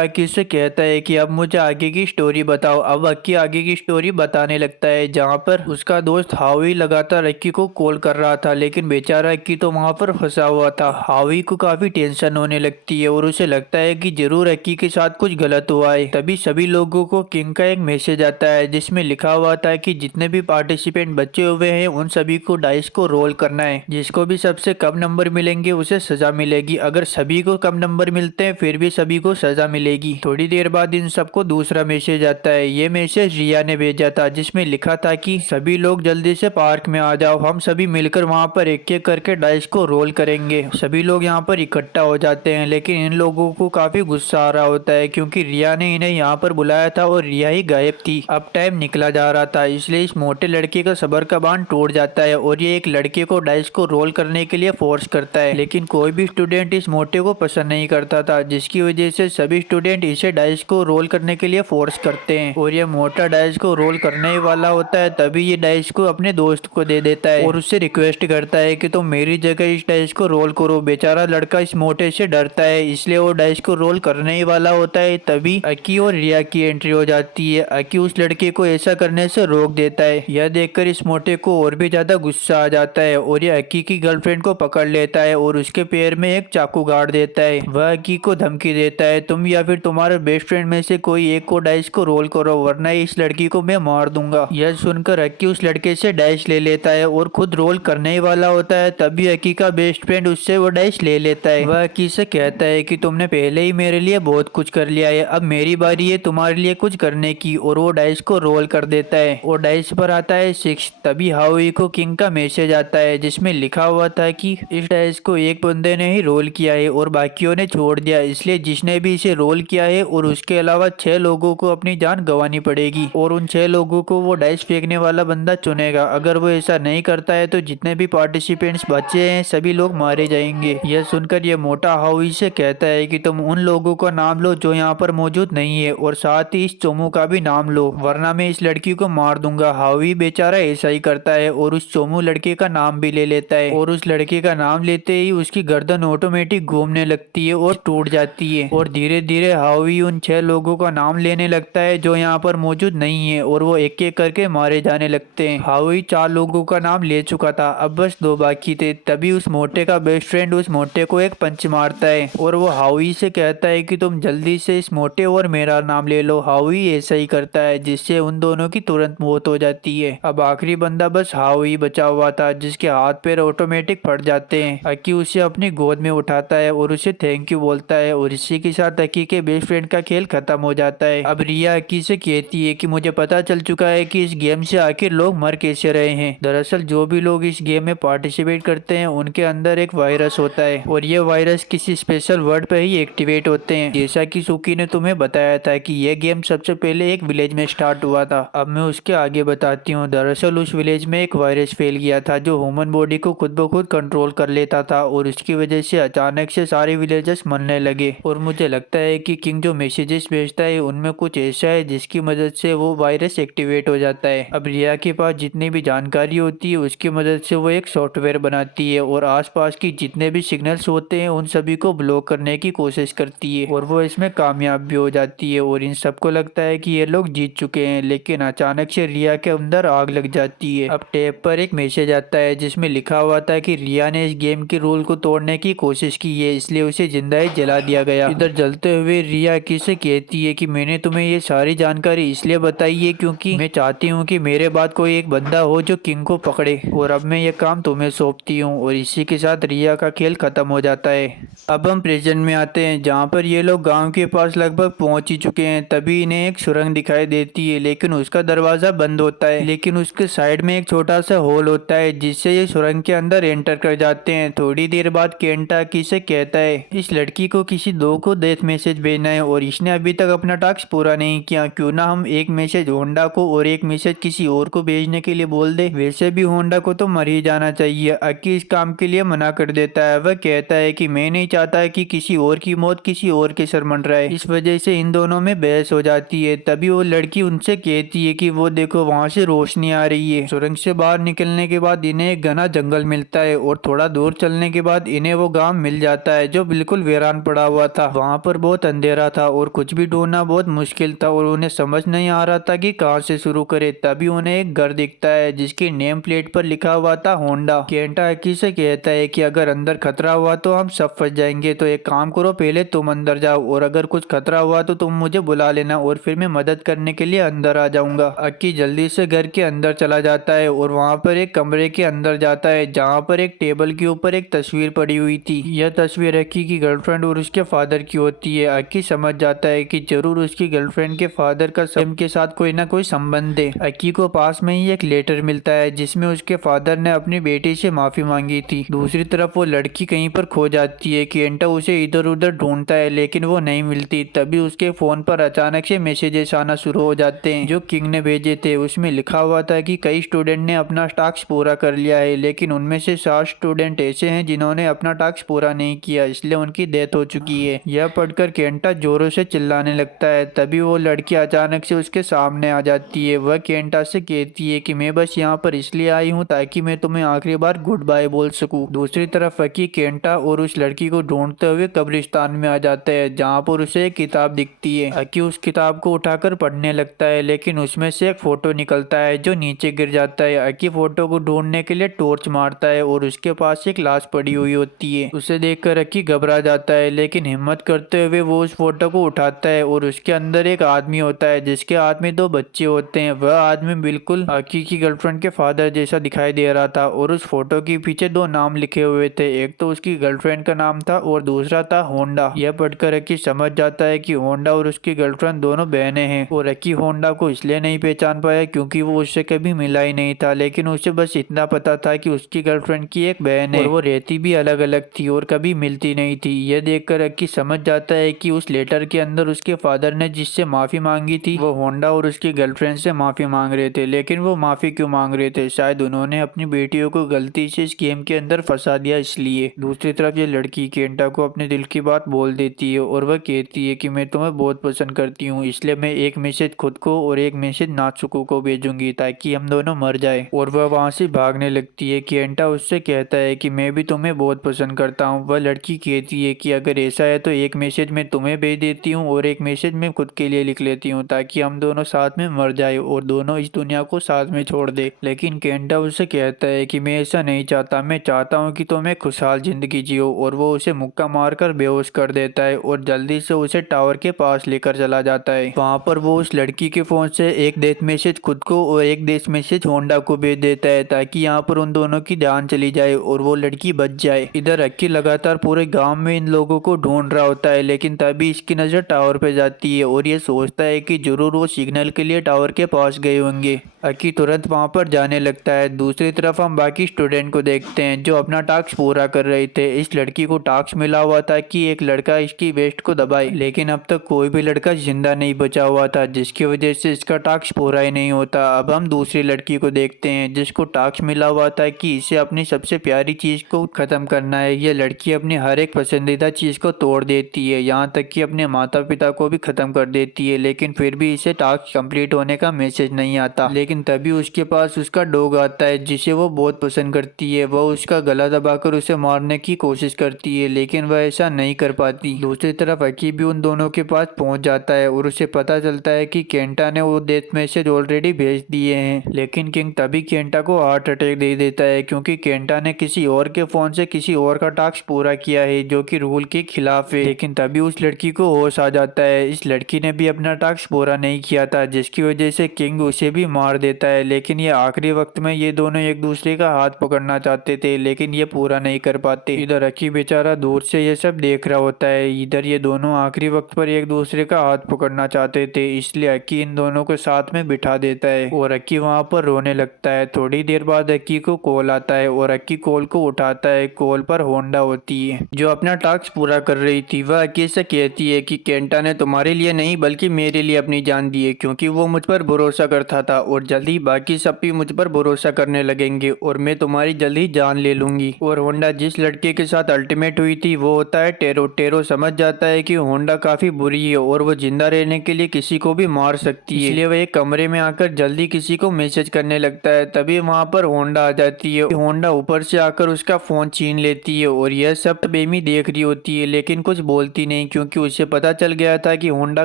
अकी से कहता है कि अब मुझे आगे की स्टोरी बताओ। अब अकी आगे की स्टोरी बताने लगता है जहाँ पर उसका दोस्त हावी लगातार अक्की को कॉल कर रहा था, लेकिन बेचारा अक्की तो वहाँ पर फंसा हुआ था। हावी को काफी टेंशन होने लगती है और उसे लगता है कि जरूर अक्की के साथ कुछ गलत हुआ है। तभी सभी लोगों को किंग का एक मैसेज आता है जिसमें लिखा हुआ था कि जितने भी पार्टिसिपेंट बचे हुए हैं उन सभी को डाइस को रोल करना है। जिसको भी सबसे कम नंबर मिलेंगे उसे सजा मिलेगी। अगर सभी को कम नंबर मिलते हैं फिर भी सभी को सजा मिलेगी। थोड़ी देर बाद इन सबको दूसरा मैसेज आता है। ये मैसेज रिया ने भेजा था जिसमें लिखा था कि सभी लोग जल्दी से पार्क में आ जाओ, हम सभी मिलकर वहाँ पर एक एक करके डाइस को रोल करेंगे। सभी लोग यहाँ पर इकट्ठा हो जाते हैं, लेकिन इन लोगों को काफी गुस्सा आ रहा होता है क्योंकि रिया ने इन्हें यहाँ पर बुलाया था और रिया ही गायब थी। अब टाइम निकला जा रहा था, इसलिए इस मोटे लड़के का सब्र का बांध टूट जाता है और ये एक लड़के को डाइस को रोल करने के लिए फोर्स करता है। लेकिन कोई भी स्टूडेंट इस मोटे को पसंद नहीं करता था, जिसकी वजह से सभी स्टूडेंट इसे डाइस को रोल करने के लिए फोर्स करते हैं और ये मोटा डाइस को रोल करने ही वाला होता है। तभी ये डाइस को अपने दोस्त को दे देता है और उससे रिक्वेस्ट करता है कि तुम मेरी जगह इस डाइस को रोल करो। बेचारा लड़का इस मोटे से डरता है, इसलिए वो डाइस को रोल करने ही वाला होता है। तभी अकी और रिया की एंट्री हो जाती है। अकी उस लड़के को ऐसा करने से रोक देता है। यह देखकर इस मोटे को और भी ज्यादा गुस्सा आ जाता है और ये अकी की गर्लफ्रेंड को पकड़ लेता है और उसके पैर में एक चाकू गाड़ देता है। वह अकी को धमकी देता है, तुम या फिर तुम्हारे बेस्ट फ्रेंड में से कोई एक को डाइस को रोल करो वरना इस लड़की को मैं मार दूंगा। यह सुनकर अकी उस लड़के से डाइस ले लेता है और खुद रोल करने ही वाला होता है। तभी अकी का बेस्ट फ्रेंड उससे वो डाइस ले लेता है। वह अकी से कहता है कि तुमने पहले ही मेरे लिए बहुत कुछ कर लिया है, अब मेरी बारी है तुम्हारे लिए कुछ करने की, और वो डाइस को रोल कर देता है और डाइस पर आता है 6। तभी हावी को किंग का मैसेज आता है जिसमें लिखा हुआ था कि इस डाइस को एक बंदे ने ही रोल किया है और बाकियों ने छोड़ दिया, इसलिए जिसने भी इसे रोल किया है और उसके अलावा 6 लोगों को अपनी जान गंवानी पड़ेगी और उन 6 लोगों को वो डाइस फेंकने वाला बंदा चुनेगा। अगर वो ऐसा नहीं करता है तो जितने भी पार्टिसिपेंट्स बचे हैं सभी लोग मारे जाएंगे। यह सुनकर ये मोटा हावी से कहता है कि तुम उन लोगों का नाम लो जो यहाँ पर मौजूद नहीं है और साथ ही इस चोमू का भी नाम लो वरना मैं इस लड़की को मार दूंगा। हावी बेचारा ऐसा ही करता है और उस चोमू लड़के का नाम भी ले लेता है और उस लड़के का नाम लेते ही उसकी गर्दन ऑटोमेटिक घूमने लगती है और टूट जाती है और धीरे धीरे हावी उन 6 लोगों का नाम लेने लगता है जो यहाँ पर मौजूद नहीं है और वो एक एक करके मारे जाने लगते हैं। हावी 4 लोगों का नाम ले चुका था, अब बस 2 बाकी थे। तभी उस मोटे का बेस्ट फ्रेंड उस मोटे को एक पंच मारता है और वो हावी से कहता है कि तुम जल्दी से इस मोटे और मेरा नाम ले लो। हावी ऐसा ही करता है जिससे उन दोनों की तुरंत मौत हो जाती है। अब आखिरी बंदा बस हावी बचा हुआ था जिसके हाथ पैर ऑटोमेटिक फट जाते हैं। अकी उसे अपनी गोद में उठाता है और उसे थैंक यू बोलता है और इसी के साथ अकी के बेस्ट फ्रेंड का खेल खत्म हो जाता है। अब रिया अकी से कहती है कि मुझे पता चल चुका है कि इस गेम से आखिर लोग मर कैसे रहे हैं। दरअसल जो भी लोग इस गेम में पार्टिसिपेट करते हैं उनके अंदर एक वायरस होता है और ये वायरस किसी स्पेशल वर्ड पे ही एक्टिवेट होते हैं। जैसा कि सुकी ने तुम्हें बताया था कि यह गेम सबसे पहले एक विलेज में स्टार्ट हुआ था। अब मैं उसके आगे बताती हूँ। दरअसल उस विलेज में एक वायरस फैल गया था जो ह्यूमन बॉडी को खुद ब खुद कंट्रोल कर लेता था और उसकी वजह से अचानक से सारे विलेजर्स मरने लगे। और मुझे लगता है कि किंग जो मैसेजेस भेजता है उनमें कुछ ऐसा है जिसकी मदद से वो वायरस एक्टिवेट हो जाता है। अब रिया के पास जितनी भी जानकारी होती है उसकी मदद से वो एक सॉफ्टवेयर बनाती है और आसपास की जितने भी सिग्नल्स होते हैं उन सभी को ब्लॉक करने की कोशिश करती है और वो इसमें कामयाब भी हो जाती है और इन सबको लगता है कि ये लोग जीत चुके हैं। लेकिन अचानक से रिया के अंदर आग लग जाती है। अब टैब पर एक मैसेज आता है जिसमें लिखा हुआ था कि रिया ने इस गेम के रूल को तोड़ने की कोशिश की है, इसलिए उसे जिंदा ही जला दिया गया। इधर जलते हुए रिया अकी से कहती है कि मैंने तुम्हें ये सारी जानकारी इसलिए बताई है क्योंकि मैं चाहती हूँ कि मेरे बाद कोई एक बंदा हो जो किंग को पकड़े और अब मैं ये काम तुम्हें सौंपती हूँ। और इसी के साथ रिया का खेल खत्म हो जाता है। अब हम प्रेजेंट में आते हैं जहाँ पर ये लोग गांव के पास लगभग पहुंच ही चुके हैं। तभी इन्हें एक सुरंग दिखाई देती है लेकिन उसका दरवाजा बंद होता है, लेकिन उसके साइड में एक छोटा सा होल होता है जिससे ये सुरंग के अंदर एंटर कर जाते हैं। थोड़ी देर बाद केंटा अक्की से कहता है इस लड़की को किसी दो को डेथ मैसेज भेजना है और इसने अभी तक अपना टास्क पूरा नहीं किया, क्यों ना हम एक मैसेज होंडा को और एक मैसेज किसी और को भेजने के लिए बोल दे। वैसे भी होंडा को तो मर ही जाना चाहिए। अक्की इस काम के लिए मना कर देता है। वह कहता है कि मैं नहीं चाहता कि किसी और की मौत किसी और के सर मंडराए। इस वजह से इन दोनों में बहस हो जाती है। तभी वो लड़की उनसे कहती है कि वो देखो वहाँ से रोशनी आ रही है। सुरंग से बाहर निकलने के बाद इन्हें एक घना जंगल मिलता है और थोड़ा दूर चलने के बाद इन्हें वो गांव मिल जाता है जो बिल्कुल वीरान पड़ा हुआ था। वहाँ पर बहुत अंधेरा था और कुछ भी ढूंढना बहुत मुश्किल था और उन्हें समझ नहीं आ रहा था कि कहाँ से शुरू करे। तभी उन्हें एक घर दिखता है जिसकी नेम प्लेट पर लिखा हुआ था होंडा। केंटा अक्की से कहता है कि अगर अंदर खतरा हुआ तो हम सब फंस जाएंगे, तो एक काम करो पहले तुम अंदर जाओ और अगर कुछ खतरा हुआ तो तुम मुझे बुला लेना और फिर मैं मदद करने के लिए अंदर आ जाऊंगा। अक्की जल्दी से घर के अंदर चला जाता है और वहाँ पर एक कमरे के अंदर जाता है जहाँ पर एक टेबल के ऊपर एक तस्वीर पड़ी हुई थी। यह तस्वीर अक्की की गर्लफ्रेंड और उसके फादर की होती है। अक्की समझ जाता है कि जरूर उसकी गर्लफ्रेंड के फादर का सैम के साथ कोई ना कोई संबंध है। अक्की को पास में ही एक लेटर मिलता है जिसमें उसके फादर ने अपनी बेटी से माफी मांगी थी। दूसरी तरफ वो लड़की कहीं पर खो जाती है। केंटा उसे इधर उधर ढूंढता है लेकिन वो नहीं मिलती। तभी उसके फोन पर अचानक से मैसेजेस आना शुरू हो जाते हैं जो किंग ने भेजे थे। उसमें लिखा हुआ था कि कई स्टूडेंट ने अपना टास्क पूरा कर लिया है लेकिन उनमें से 7 स्टूडेंट ऐसे हैं जिन्होंने अपना टास्क पूरा नहीं किया, इसलिए उनकी डेथ हो चुकी है। यह पढ़कर केंटा जोरों से चिल्लाने लगता है। तभी वो लड़की अचानक से उसके सामने आ जाती है। वह केंटा से कहती है कि मैं बस यहाँ पर इसलिए आई हूँ ताकि मैं तुम्हें आखिरी बार गुड बाय बोल सकूं। दूसरी तरफ अक्की केंटा और उस लड़की को ढूंढते हुए कब्रिस्तान में आ जाता है जहाँ पर उसे एक किताब दिखती है। अक्की उस किताब को उठाकर पढ़ने लगता है लेकिन उसमें से एक फोटो निकलता है जो नीचे गिर जाता है। अक्की फोटो को ढूंढने के लिए टॉर्च मारता है और उसके पास एक लाश पड़ी हुई होती है। उसे देखकर अक्की घबरा जाता है लेकिन हिम्मत करते हुए वो उस फोटो को उठाता है और उसके अंदर एक आदमी होता है जिसके हाथ में 2 बच्चे होते हैं। वह आदमी बिल्कुल अक्की की गर्लफ्रेंड के फादर जैसा दिखाई दे रहा था और उस फोटो के पीछे 2 नाम लिखे हुए थे। एक तो उसकी गर्लफ्रेंड का नाम था और दूसरा था होंडा। यह पढ़कर अक्की समझ जाता है कि होंडा और उसकी गर्लफ्रेंड दोनों बहनें हैं और अक्की होंडा को इसलिए नहीं पहचान पाया क्योंकि वो उससे कभी मिला ही नहीं था, लेकिन उसे बस इतना पता था कि उसकी गर्लफ्रेंड की एक बहन है और वो रहती भी अलग अलग थी और कभी मिलती नहीं थी। यह देखकर अक्की समझ जाता है कि उस लेटर के अंदर उसके फादर ने जिससे माफी मांगी थी वो होंडा और उसकी गर्लफ्रेंड से माफी मांग रहे थे। लेकिन वो माफी क्यों मांग रहे थे? शायद उन्होंने अपनी बेटियों को गलती से इस गेम के अंदर फंसा दिया इसलिए। दूसरी तरफ ये लड़की केंटा को अपने दिल की बात बोल देती है और वह कहती है कि मैं तुम्हें बहुत पसंद करती हूँ, इसलिए मैं एक मैसेज खुद को और एक मैसेज नात्सुको को भेजूंगी ताकि हम दोनों मर जाए। और वह वहाँ से भागने लगती है। केंटा उससे कहता है कि मैं भी तुम्हें बहुत पसंद करता हूँ। वह लड़की कहती है कि अगर ऐसा है तो एक मैसेज मैं तुम्हें भेज देती हूँ और एक मैसेज मैं खुद के लिए लिख लेती हूँ ताकि हम दोनों साथ में मर जाए और दोनों इस दुनिया को साथ में छोड़ दे। लेकिन केंटा उससे कहता है कि मैं ऐसा नहीं चाहता, मैं चाहता हूँ कि तुम एक खुशहाल जिंदगी जियो। और वो उसे मुक्का मारकर बेहोश कर देता है और जल्दी से उसे टावर के पास लेकर चला जाता है। वहाँ पर वो उस लड़की के फोन से एक डेथ मैसेज खुद को और एक डेथ मैसेज होंडा को भेज देता है ताकि यहाँ पर उन दोनों की जान चली जाए और वो लड़की बच जाए। इधर अक्की लगातार पूरे गांव में इन लोगों को ढूंढ रहा होता है लेकिन तभी इसकी नजर टावर पे जाती है और ये सोचता है कि जरूर वो सिग्नल के लिए टावर के पास गए होंगे। अक्की तुरंत वहां पर जाने लगता है। दूसरी तरफ हम बाकी स्टूडेंट को देखते हैं जो अपना टास्क पूरा कर रहे थे। इस लड़की को टास्क मिला हुआ था कि एक लड़का इसकी वेस्ट को दबाए, लेकिन अब तक कोई भी लड़का जिंदा नहीं बचा हुआ था जिसकी वजह से इसका टास्क पूरा ही नहीं होता। अब हम दूसरी लड़की को देखते हैं जिसको टास्क मिला हुआ था कि इसे अपनी सबसे प्यारी चीज को खत्म करना है। यह लड़की अपनी हर एक पसंदीदा चीज को तोड़ देती है, यहाँ तक कि अपने माता पिता को भी खत्म कर देती है, लेकिन फिर भी इसे टास्क कंप्लीट होने का मैसेज नहीं आता। लेकिन तभी उसके पास उसका डॉग आता है जिसे वो बहुत पसंद करती है। वह उसका गला दबाकर उसे मारने की कोशिश करती है लेकिन वह ऐसा नहीं कर पाती। दूसरी तरफ अक्की भी उन दोनों के पास पहुंच जाता है और उसे पता चलता है कि केंटा ने वो डेथ मैसेज ऑलरेडी भेज दिए हैं। लेकिन किंग तभी केंटा को हार्ट अटैक दे देता है क्योंकि केंटा ने किसी और के फोन से किसी और का टास्क पूरा किया है जो कि रूल के खिलाफ है। लेकिन तभी उस लड़की को होश आ जाता है। इस लड़की ने भी अपना टास्क पूरा नहीं किया था जिसकी वजह से किंग उसे भी मार देता है। लेकिन ये आखिरी वक्त में ये दोनों एक दूसरे का हाथ पकड़ना चाहते थे लेकिन ये पूरा नहीं कर पाते। इधर अक्की बेचारा दूर से ये सब देख रहा होता है। इधर ये दोनों आखिरी वक्त पर एक दूसरे का हाथ पकड़ना चाहते थे इसलिए अक्की इन दोनों को साथ में बिठा देता है और अक्की वहाँ पर रोने लगता है। थोड़ी देर बाद अक्की को कॉल आता है और अक्की कॉल को उठा आता है। कॉल पर होंडा होती है जो अपना टास्क पूरा कर रही थी। वह अकी से कहती है कि केंटा ने तुम्हारे लिए नहीं बल्कि मेरे लिए अपनी जान दी है, क्योंकि वो मुझ पर भरोसा करता था और जल्द ही बाकी सब भी मुझ पर भरोसा करने लगेंगे और मैं तुम्हारी जल्द ही जान ले लूंगी। और होंडा जिस लड़के के साथ अल्टीमेट हुई थी वो होता है टेरो। टेरो समझ जाता है कि होंडा काफी बुरी है और वो जिंदा रहने के लिए किसी को भी मार सकती है, इसलिए वह एक कमरे में आकर जल्दी किसी को मैसेज करने लगता है। तभी वहां पर होंडा आ जाती है। होंडा ऊपर से आकर उसका फोन छीन लेती है और यह सब बेमी देख रही होती है लेकिन कुछ बोलती नहीं, क्योंकि उसे पता चल गया था कि होंडा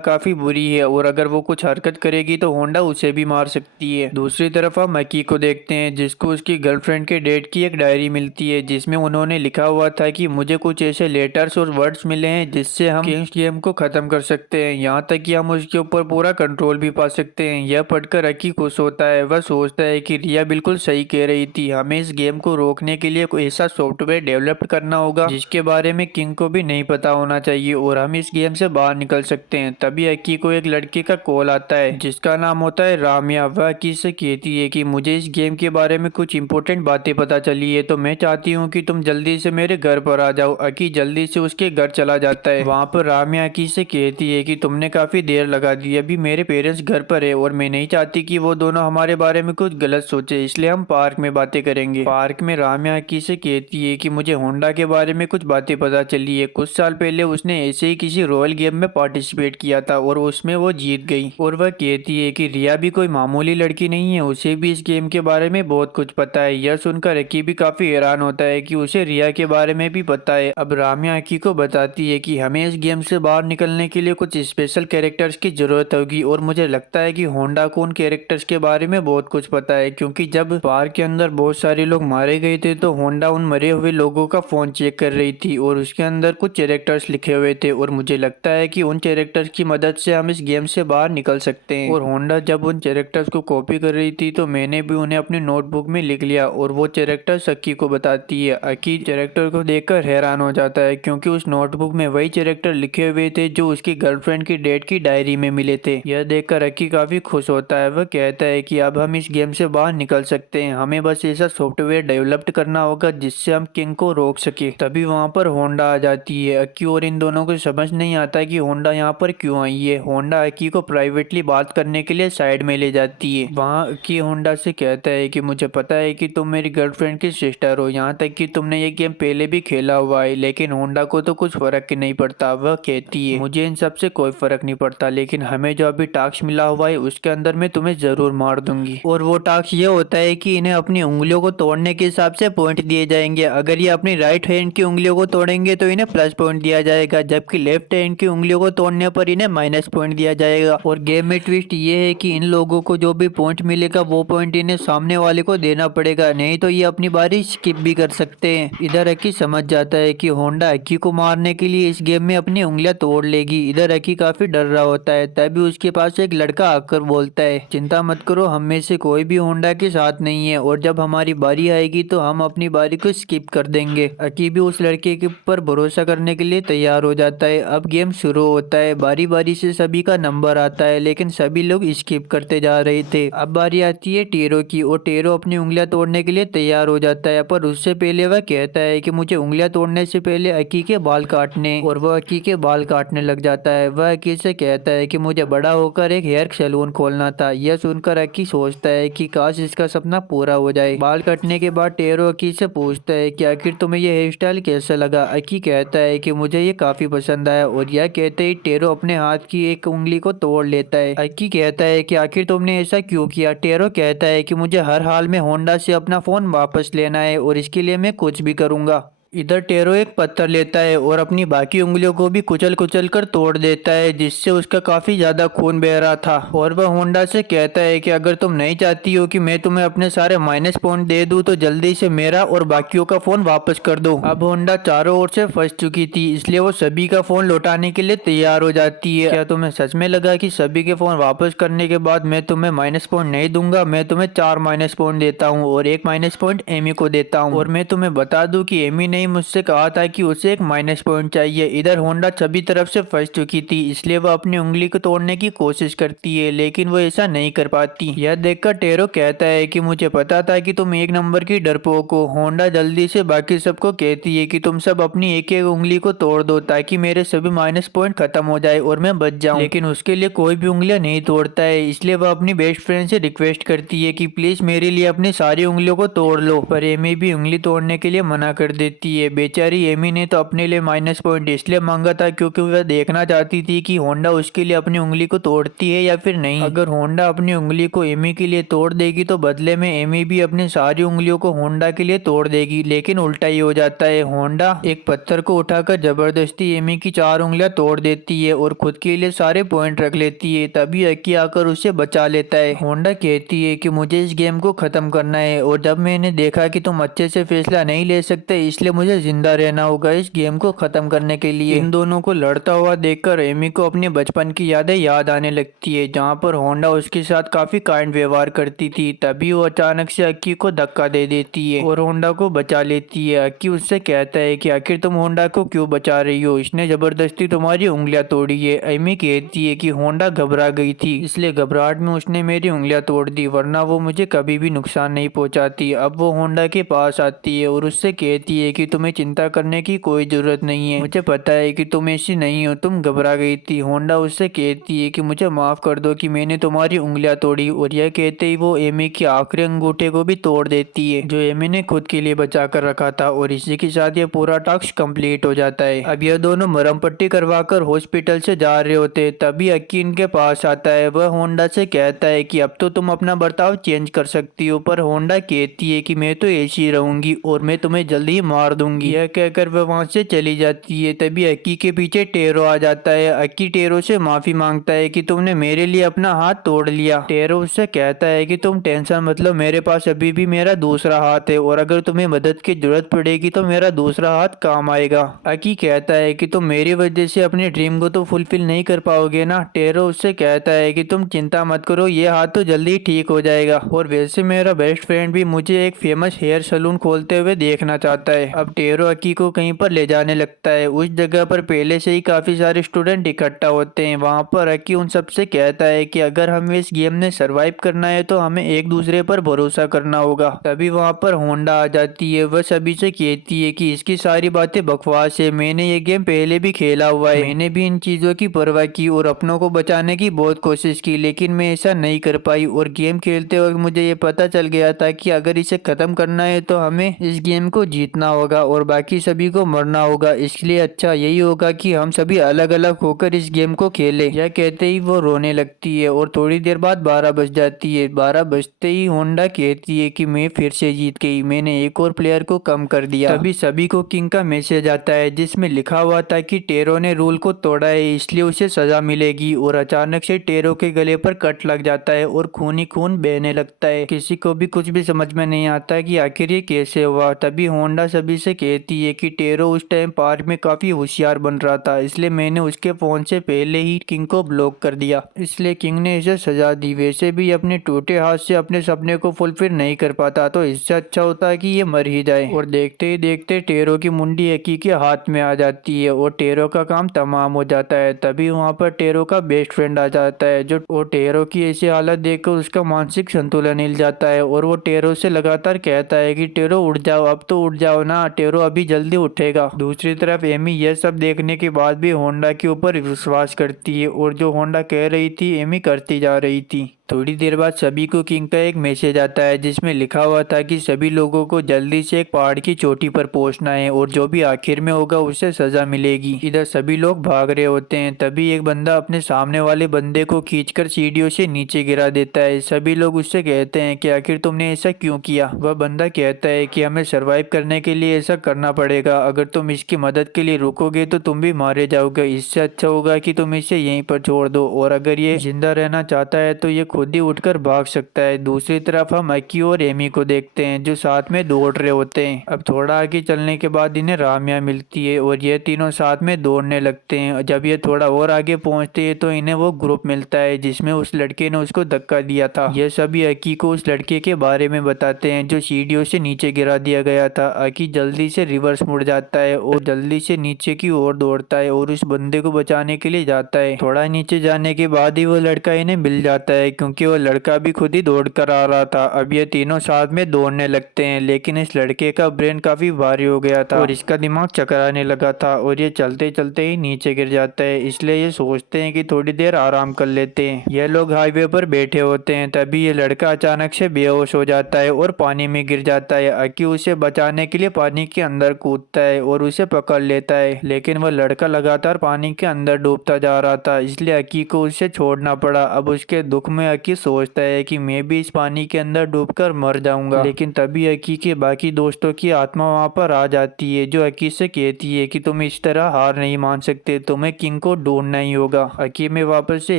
काफी बुरी है और अगर वो कुछ हरकत करेगी तो होंडा उसे भी मार सकती है। दूसरी तरफ हम मकी को देखते हैं जिसको उसकी गर्लफ्रेंड के डेट की एक डायरी मिलती है जिसमें उन्होंने लिखा हुआ था कि मुझे कुछ ऐसे लेटर्स और वर्ड्स मिले हैं जिससे हम किंग्स गेम को खत्म कर सकते हैं, यहाँ तक कि हम उसके ऊपर पूरा कंट्रोल भी पा सकते हैं। यह पढ़कर अकी खुश होता है। वह सोचता है कि रिया बिल्कुल सही कह रही थी, हमें इस गेम को रोकने के लिए कोई ऐसा सॉफ्टवेयर डेवलप करना होगा जिसके बारे में किंग को भी नहीं पता होना चाहिए और हम इस गेम से बाहर निकल सकते हैं। तभी अकी को एक लड़के का कॉल आता है जिसका नाम होता है रामिया। वह अकी से कहती है कि मुझे इस गेम के बारे में कुछ इंपॉर्टेंट बातें पता चली है, तो मैं चाहती हूँ कि तुम जल्दी से मेरे घर पर आ जाओ। अकी जल्दी से उसके घर चला जाता है। वहाँ पर रामिया अकी से कहती है कि तुमने काफी देर लगा दी, अभी मेरे पेरेंट्स घर पर है और मैं नहीं चाहती कि वो दोनों हमारे बारे में कुछ गलत सोचे, इसलिए हम पार्क में बातें करेंगे। पार्क में रामिया अकी से कहती है कि मुझे होंडा के बारे में कुछ बातें पता चली है। कुछ साल पहले उसने ऐसे ही किसी रॉयल गेम में पार्टिसिपेट किया था और उसमें वो जीत गई। और वह कहती है कि रिया भी कोई मामूली लड़की नहीं है, उसे भी इस गेम के बारे में बहुत कुछ पता है। यह सुनकर अकी भी काफी हैरान होता है कि उसे रिया के बारे में भी पता है। अब रामिया अकी को बताती है कि हमें इस गेम से बाहर निकलने के लिए कुछ स्पेशल कैरेक्टर्स की जरूरत होगी और मुझे लगता है कि होंडा को उन कैरेक्टर्स के बारे में बहुत कुछ पता है, क्योंकि जब पार्क के अंदर बहुत सारे लोग मारे गए थे तो होंडा उन मरे हुए लोगों का फोन चेक कर रही थी और उसके अंदर कुछ कैरेक्टर्स लिखे हुए थे और मुझे लगता है कि उन कैरेक्टर्स की मदद से हम इस गेम से बाहर निकल सकते हैं। और होंडा जब उन कैरेक्टर्स को कॉपी कर रही थी तो मैंने भी उन्हें अपनी नोटबुक में लिख लिया और वो कैरेक्टर्स अकी को बताती है। अकी कैरेक्टर को देखकर हैरान हो जाता है क्योंकि उस नोटबुक में वही कैरेक्टर लिखे हुए थे जो उसकी गर्लफ्रेंड की डेट की डायरी में मिले थे। यह देखकर अकी काफी खुश होता है। वह कहता है कि अब हम इस गेम से बाहर निकल सकते हैं, हमें बस ऐसा सॉफ्टवेयर डेवलप करना होगा जिससे हम किंग को रोक सके। तभी वहाँ पर होंडा आ जाती है। अकी और इन दोनों को समझ नहीं आता कि होंडा यहाँ पर क्यों आई है। होंडा अकी को प्राइवेटली बात करने के लिए साइड में ले जाती है। वहाँ अकी होंडा से कहता है कि मुझे पता है कि तुम मेरी गर्लफ्रेंड की सिस्टर हो, यहाँ तक कि तुमने ये गेम पहले भी खेला हुआ है, लेकिन होंडा को तो कुछ फर्क नहीं पड़ता। वह कहती है मुझे इन सब से कोई फर्क नहीं पड़ता, लेकिन हमें जो अभी टास्क मिला हुआ है उसके अंदर मैं तुम्हें जरूर मार दूंगी। और वो टास्क ये होता है कि इन्हें अपनी उंगलियों को तोड़ने के हिसाब से पॉइंट दिए जाएंगे। अगर ये अपनी राइट हैंड की उंगलियों को तोड़ेंगे तो इन्हें प्लस पॉइंट दिया जाएगा, जबकि लेफ्ट हैंड की उंगलियों को तोड़ने पर इन्हें माइनस पॉइंट दिया जाएगा। और गेम में ट्विस्ट ये है कि इन लोगों को जो भी पॉइंट मिलेगा वो पॉइंट इन्हें सामने वाले को देना पड़ेगा, नहीं तो ये अपनी बारी स्किप भी कर सकते हैं। इधर अकी समझ जाता है कि होंडा अकी को मारने के लिए इस गेम में अपनी उंगलियां तोड़ लेगी। इधर अकी काफी डर रहा होता है। तभी उसके पास एक लड़का आकर बोलता है चिंता मत करो, हम में से कोई भी होंडा के साथ नहीं है और जब हमारी बारी आएगी तो हम अपनी बारी को स्किप कर देंगे। अकी भी उस लड़के के ऊपर भरोसा करने के लिए तैयार हो जाता है। अब गेम शुरू होता है। बारी बारी से सभी का नंबर आता है लेकिन सभी लोग स्किप करते जा रहे थे। अब बारी आती है टेरो की और टेरो अपनी उंगलियां तोड़ने के लिए तैयार हो जाता है, पर उससे पहले वह कहता है कि मुझे उंगलियां तोड़ने से पहले अकी के बाल काटने, और वह अकी के बाल काटने लग जाता है। वह अकी से कहता है कि मुझे बड़ा होकर एक हेयर सैलून खोलना था। यह सुनकर अकी सोचता है कि काश इसका सपना पूरा हो जाए। बाल कटने के बाद टेरो अकी से पूछता है कि आखिर तुम्हें यह हेयर स्टाइल कैसा लगा। अकी कहता है कि मुझे ये काफी पसंद आया और यह कहते ही टेरो अपने हाथ की एक उंगली को तोड़ लेता है। अकी कहता है कि आखिर तुमने ऐसा क्यों किया। टेरो कहता है कि मुझे हर हाल में होंडा से अपना फोन वापस लेना है और इसके लिए मैं कुछ भी करूंगा। इधर टेरो एक पत्थर लेता है और अपनी बाकी उंगलियों को भी कुचल कुचल कर तोड़ देता है, जिससे उसका काफी ज्यादा खून बह रहा था। और वह होंडा से कहता है कि अगर तुम नहीं चाहती हो कि मैं तुम्हें अपने सारे माइनस पॉइंट दे दूं तो जल्दी से मेरा और बाकियों का फोन वापस कर दो। अब होंडा चारों ओर से फंस चुकी थी, इसलिए वो सभी का फोन लौटाने के लिए तैयार हो जाती है। क्या तुम्हें सच में लगा कि सभी के फोन वापस करने के बाद मैं तुम्हें माइनस पॉइंट नहीं दूंगा? मैं तुम्हें 4 माइनस पॉइंट देता हूँ और 1 माइनस पॉइंट एमी को देता हूँ। और मैं तुम्हें बता दूं कि एमी नहीं ही मुझसे कहा था कि उसे एक माइनस पॉइंट चाहिए। इधर होंडा सभी तरफ से फंस चुकी थी, इसलिए वो अपनी उंगली को तोड़ने की कोशिश करती है, लेकिन वो ऐसा नहीं कर पाती। यह देखकर टेरो कहता है कि मुझे पता था कि तुम एक नंबर की डरपोक हो। होंडा जल्दी से बाकी सबको कहती है कि तुम सब अपनी एक एक उंगली को तोड़ दो ताकि मेरे सभी माइनस पॉइंट खत्म हो जाए और मैं बच जाऊं। लेकिन उसके लिए कोई भी उंगलियां नहीं तोड़ता है, इसलिए वह अपनी बेस्ट फ्रेंड से रिक्वेस्ट करती है कि प्लीज मेरे लिए अपनी सारी उंगलियों को तोड़ लो। पर एमी भी उंगली तोड़ने के लिए मना कर देती है। बेचारी एमी ने तो अपने लिए माइनस पॉइंट इसलिए मांगा था क्योंकि वह देखना चाहती थी कि होंडा उसके लिए अपनी उंगली को तोड़ती है या फिर नहीं। अगर होंडा अपनी उंगली को एमी के लिए तोड़ देगी तो बदले में एमी भी अपनी सारी उंगलियों को होंडा के लिए तोड़ देगी, लेकिन उल्टा ही हो जाता है। होंडा एक पत्थर को उठाकर जबरदस्ती एमी की 4 उंगलियां तोड़ देती है और खुद के लिए सारे पॉइंट रख लेती है। तभी अक्की आकर उसे बचा लेता है। होंडा कहती है कि मुझे इस गेम को खत्म करना है और जब मैंने देखा कि तुम अच्छे से फैसला नहीं ले सकते, इसलिए मुझे जिंदा रहना होगा इस गेम को खत्म करने के लिए। इन दोनों को लड़ता हुआ देखकर एमी को अपने बचपन की यादें याद आने लगती है, जहाँ पर होंडा उसके साथ काफी काइंड व्यवहार करती थी। तभी वो अचानक से अक्की को धक्का दे देती है और होंडा को बचा लेती है। अक्की उससे कहता है कि आखिर तुम होंडा को क्यों बचा रही हो, इसने जबरदस्ती तुम्हारी उंगलियां तोड़ी है। एमी कहती है कि होंडा घबरा गई थी, इसलिए घबराहट में उसने मेरी उंगलियां तोड़ दी, वरना वो मुझे कभी भी नुकसान नहीं पहुंचाती। अब वो होंडा के पास आती है और उससे कहती है कि तुम्हें चिंता करने की कोई जरूरत नहीं है, मुझे पता है कि तुम ऐसी नहीं हो, तुम घबरा गई थी। होंडा उससे कहती है कि मुझे माफ कर दो कि मैंने तुम्हारी उंगलियां तोड़ी, और यह कहते ही वो एमी के आखिरी अंगूठे को भी तोड़ देती है जो एमी ने खुद के लिए बचा कर रखा था। और इसी के साथ ये पूरा टास्क कंप्लीट हो जाता है। अब यह दोनों मरहम पट्टी करवाकर हॉस्पिटल से जा रहे होते, तभी अक्की इनके पास आता है। वह होंडा से कहता है कि अब तो तुम अपना बर्ताव चेंज कर सकती हो, पर होंडा कहती है कि मैं तो ऐसी रहूंगी और मैं तुम्हें जल्दी ही मार दूंगी। यह कहकर वह वहां से चली जाती है। तभी अक्की के पीछे टेरो आ जाता है। अक्की टेरो से माफी मांगता है कि तुमने मेरे लिए अपना हाथ तोड़ लिया। टेरो उससे कहता है कि तुम टेंशन मत लो, मेरे पास अभी भी मेरा दूसरा हाथ है और अगर तुम्हें मदद की जरूरत पड़ेगी तो मेरा दूसरा हाथ काम आएगा। अक्की कहता है कि तुम मेरी वजह से अपने ड्रीम को तो फुलफिल नहीं कर पाओगे ना। टेरो उससे कहता है कि तुम चिंता मत करो, ये हाथ तो जल्दी ठीक हो जाएगा, और वैसे मेरा बेस्ट फ्रेंड भी मुझे एक फेमस हेयर सलून खोलते हुए देखना चाहता है। अब टेरो अक्की को कहीं पर ले जाने लगता है। उस जगह पर पहले से ही काफी सारे स्टूडेंट इकट्ठा होते हैं। वहाँ पर अक्की उन सबसे कहता है कि अगर हमें इस गेम में सरवाइव करना है तो हमें एक दूसरे पर भरोसा करना होगा। तभी वहाँ पर होंडा आ जाती है। वह सभी से कहती है कि इसकी सारी बातें बकवास है, मैंने ये गेम पहले भी खेला हुआ है, मैंने भी इन चीजों की परवाह की और अपनों को बचाने की बहुत कोशिश की, लेकिन मैं ऐसा नहीं कर पाई। और गेम खेलते वक्त मुझे ये पता चल गया था कि अगर इसे खत्म करना है तो हमें इस गेम को जीतना होगा और बाकी सभी को मरना होगा, इसलिए अच्छा यही होगा कि हम सभी अलग अलग होकर इस गेम को खेलें। यह कहते ही वो रोने लगती है और थोड़ी देर बाद 12 बज जाती है। 12 बजते ही होंडा कहती है कि मैं फिर से जीत गई, मैंने एक और प्लेयर को कम कर दिया। तभी सभी को किंग का मैसेज आता है जिसमें लिखा हुआ था कि टेरो ने रूल को तोड़ा है, इसलिए उसे सजा मिलेगी। और अचानक से टेरो के गले पर कट लग जाता है और खून ही खून बहने लगता है। किसी को भी कुछ भी समझ में नहीं आता कि आखिर ये कैसे हुआ। तभी होंडा सभी से कहती है कि टेरो उस टाइम पार्क में काफी होशियार बन रहा था, इसलिए मैंने उसके फोन से पहले ही किंग को ब्लॉक कर दिया, इसलिए किंग ने इसे सजा दी। वैसे भी अपने टूटे हाथ से अपने सपने को फुलफिल नहीं कर पाता, तो इससे अच्छा होता है कि ये मर ही जाए। और देखते ही देखते टेरो की मुंडी अक्की के हाथ में आ जाती है और टेरो का काम तमाम हो जाता है। तभी वहाँ पर टेरो का बेस्ट फ्रेंड आ जाता है जो टेरो की ऐसी हालत देखकर उसका मानसिक संतुलन हिल जाता है और वो टेरो से लगातार कहता है कि टेरो उठ जाओ, अब तो उठ जाओ ना, टेरो अभी जल्दी उठेगा। दूसरी तरफ एमी यह सब देखने के बाद भी होंडा के ऊपर विश्वास करती है और जो होंडा कह रही थी एमी करती जा रही थी। थोड़ी देर बाद सभी को किंग का एक मैसेज आता है जिसमें लिखा हुआ था कि सभी लोगों को जल्दी से एक पहाड़ की चोटी पर पहुंचना है और जो भी आखिर में होगा उसे सजा मिलेगी। इधर सभी लोग भाग रहे होते हैं। तभी एक बंदा अपने सामने वाले बंदे को खींचकर सीढ़ियों से नीचे गिरा देता है। सभी लोग उससे कहते हैं कि आखिर तुमने ऐसा क्यों किया। वह बंदा कहता है कि हमें सरवाइव करने के लिए ऐसा करना पड़ेगा, अगर तुम इसकी मदद के लिए रुकोगे तो तुम भी मारे जाओगे, इससे अच्छा होगा कि तुम इसे यहीं पर छोड़ दो, और अगर ये जिंदा रहना चाहता है तो ये खुद ही उठकर भाग सकता है। दूसरी तरफ हम अक्की और एमी को देखते हैं जो साथ में दौड़ रहे होते हैं। अब थोड़ा आगे चलने के बाद इन्हें राम्या मिलती है और ये तीनों साथ में दौड़ने लगते हैं। जब ये थोड़ा और आगे पहुंचते हैं तो इन्हें वो ग्रुप मिलता है जिसमें उस लड़के ने उसको धक्का दिया था। ये सभी अक्की को उस लड़के के बारे में बताते हैं जो सीढ़ियों से नीचे गिरा दिया गया था। अक्की जल्दी से रिवर्स मुड़ जाता है और जल्दी से नीचे की ओर दौड़ता है और उस बंदे को बचाने के लिए जाता है। थोड़ा नीचे जाने के बाद ही वो लड़का इन्हें मिल जाता है क्योंकि वो लड़का भी खुद ही दौड़ कर आ रहा था। अब ये तीनों साथ में दौड़ने लगते हैं लेकिन इस लड़के का ब्रेन काफी भारी हो गया था और इसका दिमाग चकराने लगा था और ये चलते चलते ही नीचे गिर जाता है। इसलिए ये सोचते हैं कि थोड़ी देर आराम कर लेते हैं। ये लोग हाईवे पर बैठे होते हैं तभी ये लड़का अचानक से बेहोश हो जाता है और पानी में गिर जाता है। अक्की उसे बचाने के लिए पानी के अंदर कूदता है और उसे पकड़ लेता है लेकिन वह लड़का लगातार पानी के अंदर डूबता जा रहा था इसलिए अक्की को उसे छोड़ना पड़ा। अब उसके दुख में अक्की सोचता है कि मैं भी इस पानी के अंदर डूबकर मर जाऊंगा। लेकिन तभी अक्की के बाकी दोस्तों की आत्मा वहां पर आ जाती है जो अक्की से कहती है कि तुम इस तरह हार नहीं मान सकते, तुम्हें किंग को ढूंढना ही होगा। अक्की में वापस से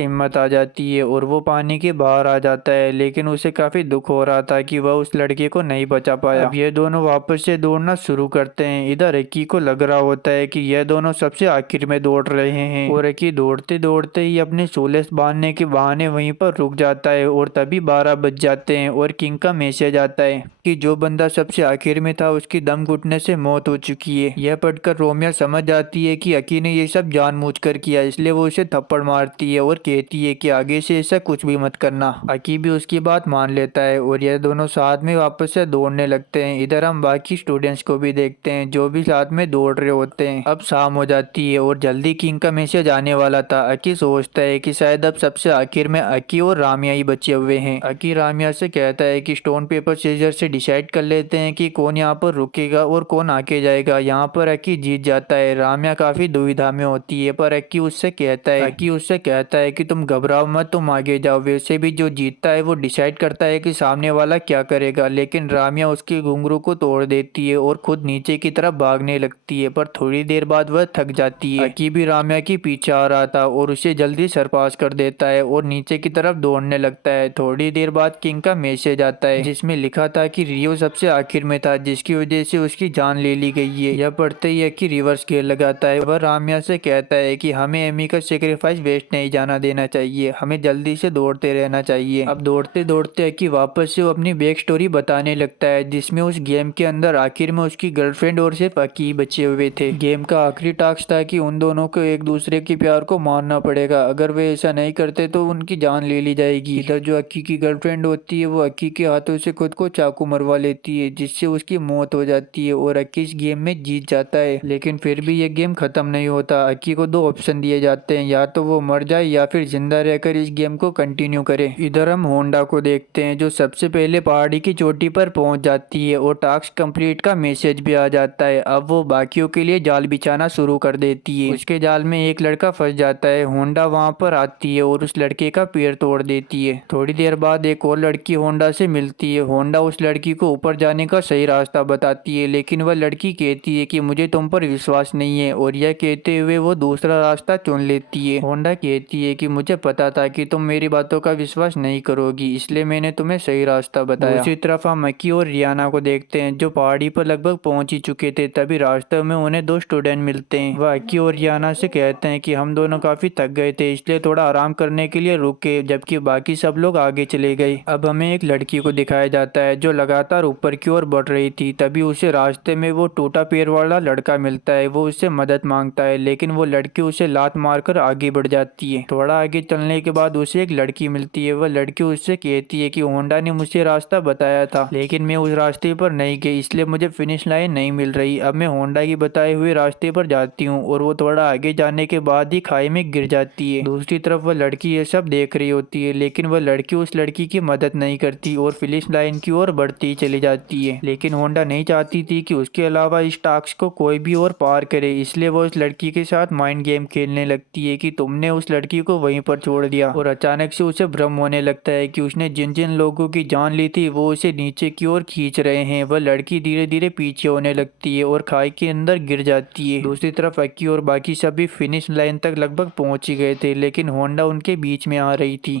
हिम्मत आ जाती है और वो पानी के बाहर आ जाता है लेकिन उसे काफी दुख हो रहा था कि वह उस लड़के को नहीं बचा पाया। अब ये दोनों वापस से दौड़ना शुरू करते हैं। इधर अक्की को लग रहा होता है कि यह दोनों सबसे आखिर में दौड़ रहे हैं और अक्की दौड़ते दौड़ते ही अपने शोले बांधने के बहाने वहीं पर रुक जाता है और तभी 12 बज जाते हैं और किंग का मैसेज आता है कि जो बंदा सबसे आखिर में था उसकी दम घुटने से मौत हो चुकी है। यह पढ़कर रोमिया समझ जाती है कि अक्की ने ये सब जानबूझकर किया इसलिए वो उसे थप्पड़ मारती है और कहती है कि आगे से ऐसा कुछ भी मत करना। अक्की भी उसकी बात मान लेता है और यह दोनों साथ में वापस से दौड़ने लगते हैं। इधर हम बाकी स्टूडेंट्स को भी देखते हैं जो भी साथ में दौड़ रहे होते हैं। अब शाम हो जाती है और जल्दी किंग का मैसेज आने वाला था। अक्की सोचता है कि शायद अब सबसे आखिर में अक्की और रामिया ही बचे हुए हैं। अक्की रामिया से कहता है कि स्टोन पेपर सीजर से डिसाइड कर लेते हैं कि कौन यहाँ पर रुकेगा और कौन आके जाएगा। यहाँ पर अक्की जीत जाता है। रामिया काफी दुविधा में होती है पर अक्की उससे कहता है कि तुम घबराओ मत, तुम आगे जाओ। वैसे भी जो जीतता है वो डिसाइड करता है कि सामने वाला क्या करेगा। लेकिन रामिया उसके घुंघरू को तोड़ देती है और खुद नीचे की तरफ भागने लगती है पर थोड़ी देर बाद वह थक जाती है। अक्की भी रामिया के पीछे आ रहा था और उसे जल्दी सरपास कर देता है और नीचे की तरफ दौड़ने लगता है। थोड़ी देर बाद किंग का मैसेज आता है जिसमें लिखा था कि रियो सबसे आखिर में था जिसकी वजह से उसकी जान ले ली गई है। यह पढ़ते ही अक्की रिवर्स गियर लगाता है। वह रामिया से कहता है कि हमें एमी का सेक्रीफाइस वेस्ट नहीं जाना देना चाहिए, हमें जल्दी से दौड़ते रहना चाहिए। अब दौड़ते दौड़ते अक्की वापस से वो अपनी बैक स्टोरी बताने लगता है जिसमें उस गेम के अंदर आखिर में उसकी गर्लफ्रेंड और सिर्फ अक्की बचे हुए थे। गेम का आखिरी टास्क था कि उन दोनों को एक दूसरे के प्यार को मानना पड़ेगा, अगर वे ऐसा नहीं करते तो उनकी जान ले ली जाएगी। इधर जो अक्की की गर्लफ्रेंड होती है वो अक्की के हाथों से खुद को चाकू मरवा लेती है जिससे उसकी मौत हो जाती है और अक्की इस गेम में जीत जाता है। लेकिन फिर भी ये गेम खत्म नहीं होता। अक्की को 2 ऑप्शन दिए जाते हैं, या तो वो मर जाए या फिर जिंदा रहकर इस गेम को कंटिन्यू करे। इधर हम होंडा को देखते हैं जो सबसे पहले पहाड़ी की चोटी पर पहुंच जाती है और टास्क कंप्लीट का मैसेज भी आ जाता है। अब वो बाकियों के लिए जाल बिछाना शुरू कर देती है। उसके जाल में एक लड़का फंस जाता है। होंडा वहां पर आती है और उस लड़के का पैर तोड़ देती है। थोड़ी देर बाद एक और लड़की होंडा से मिलती है। होंडा उस लड़की को ऊपर जाने का सही रास्ता बताती है लेकिन वह लड़की कहती है कि मुझे तुम पर विश्वास नहीं है और यह कहते हुए वो दूसरा रास्ता चुन लेती है। होंडा कहती है कि मुझे पता था कि तुम मेरी बातों का विश्वास नहीं करोगी इसलिए मैंने तुम्हें सही रास्ता बताया। दूसरी तरफ हम अक्की और रियाना को देखते हैं जो पहाड़ी पर लगभग पहुंच ही चुके थे। तभी रास्ते में उन्हें 2 स्टूडेंट मिलते हैं। वह अक्की और रियाना से कहते हैं कि हम दोनों काफी थक गए थे इसलिए थोड़ा आराम करने के लिए रुके, जबकि बाकी सब लोग आगे चले गए। अब हमें एक लड़की को दिखाया जाता है जो लगातार ऊपर की ओर बढ़ रही थी। तभी उसे रास्ते में वो टूटा पैर वाला लड़का मिलता है। वो उससे मदद मांगता है लेकिन वो लड़की उसे लात मारकर आगे बढ़ जाती है। थोड़ा आगे चलने के बाद उसे एक लड़की मिलती है। वह लड़की उससे कहती है कि होंडा ने मुझे रास्ता बताया था लेकिन मैं उस रास्ते पर नहीं गई इसलिए मुझे फिनिश लाइन नहीं मिल रही। अब मैं होंडा की बताए हुए रास्ते पर जाती हूँ और वो थोड़ा आगे जाने के बाद ही खाई में गिर जाती है। दूसरी तरफ वह लड़की ये सब देख रही होती है लेकिन वह लड़की उस लड़की की मदद नहीं करती और फिनिश लाइन की ओर बढ़ती चली जाती है। लेकिन होंडा नहीं चाहती थी कि उसके अलावा इस टास्क को कोई भी और पार करे इसलिए वो उस लड़की के साथ माइंड गेम खेलने लगती है कि तुमने उस लड़की को वहीं पर छोड़ दिया। और अचानक से उसे भ्रम होने लगता है कि उसने जिन जिन लोगों की जान ली थी वो उसे नीचे की ओर खींच रहे हैं। वह लड़की धीरे धीरे पीछे होने लगती है और खाई के अंदर गिर जाती है। दूसरी तरफ अक्की और बाकी सभी फिनिश लाइन तक लगभग पहुंच ही गए थे लेकिन होंडा उनके बीच में आ रही थी।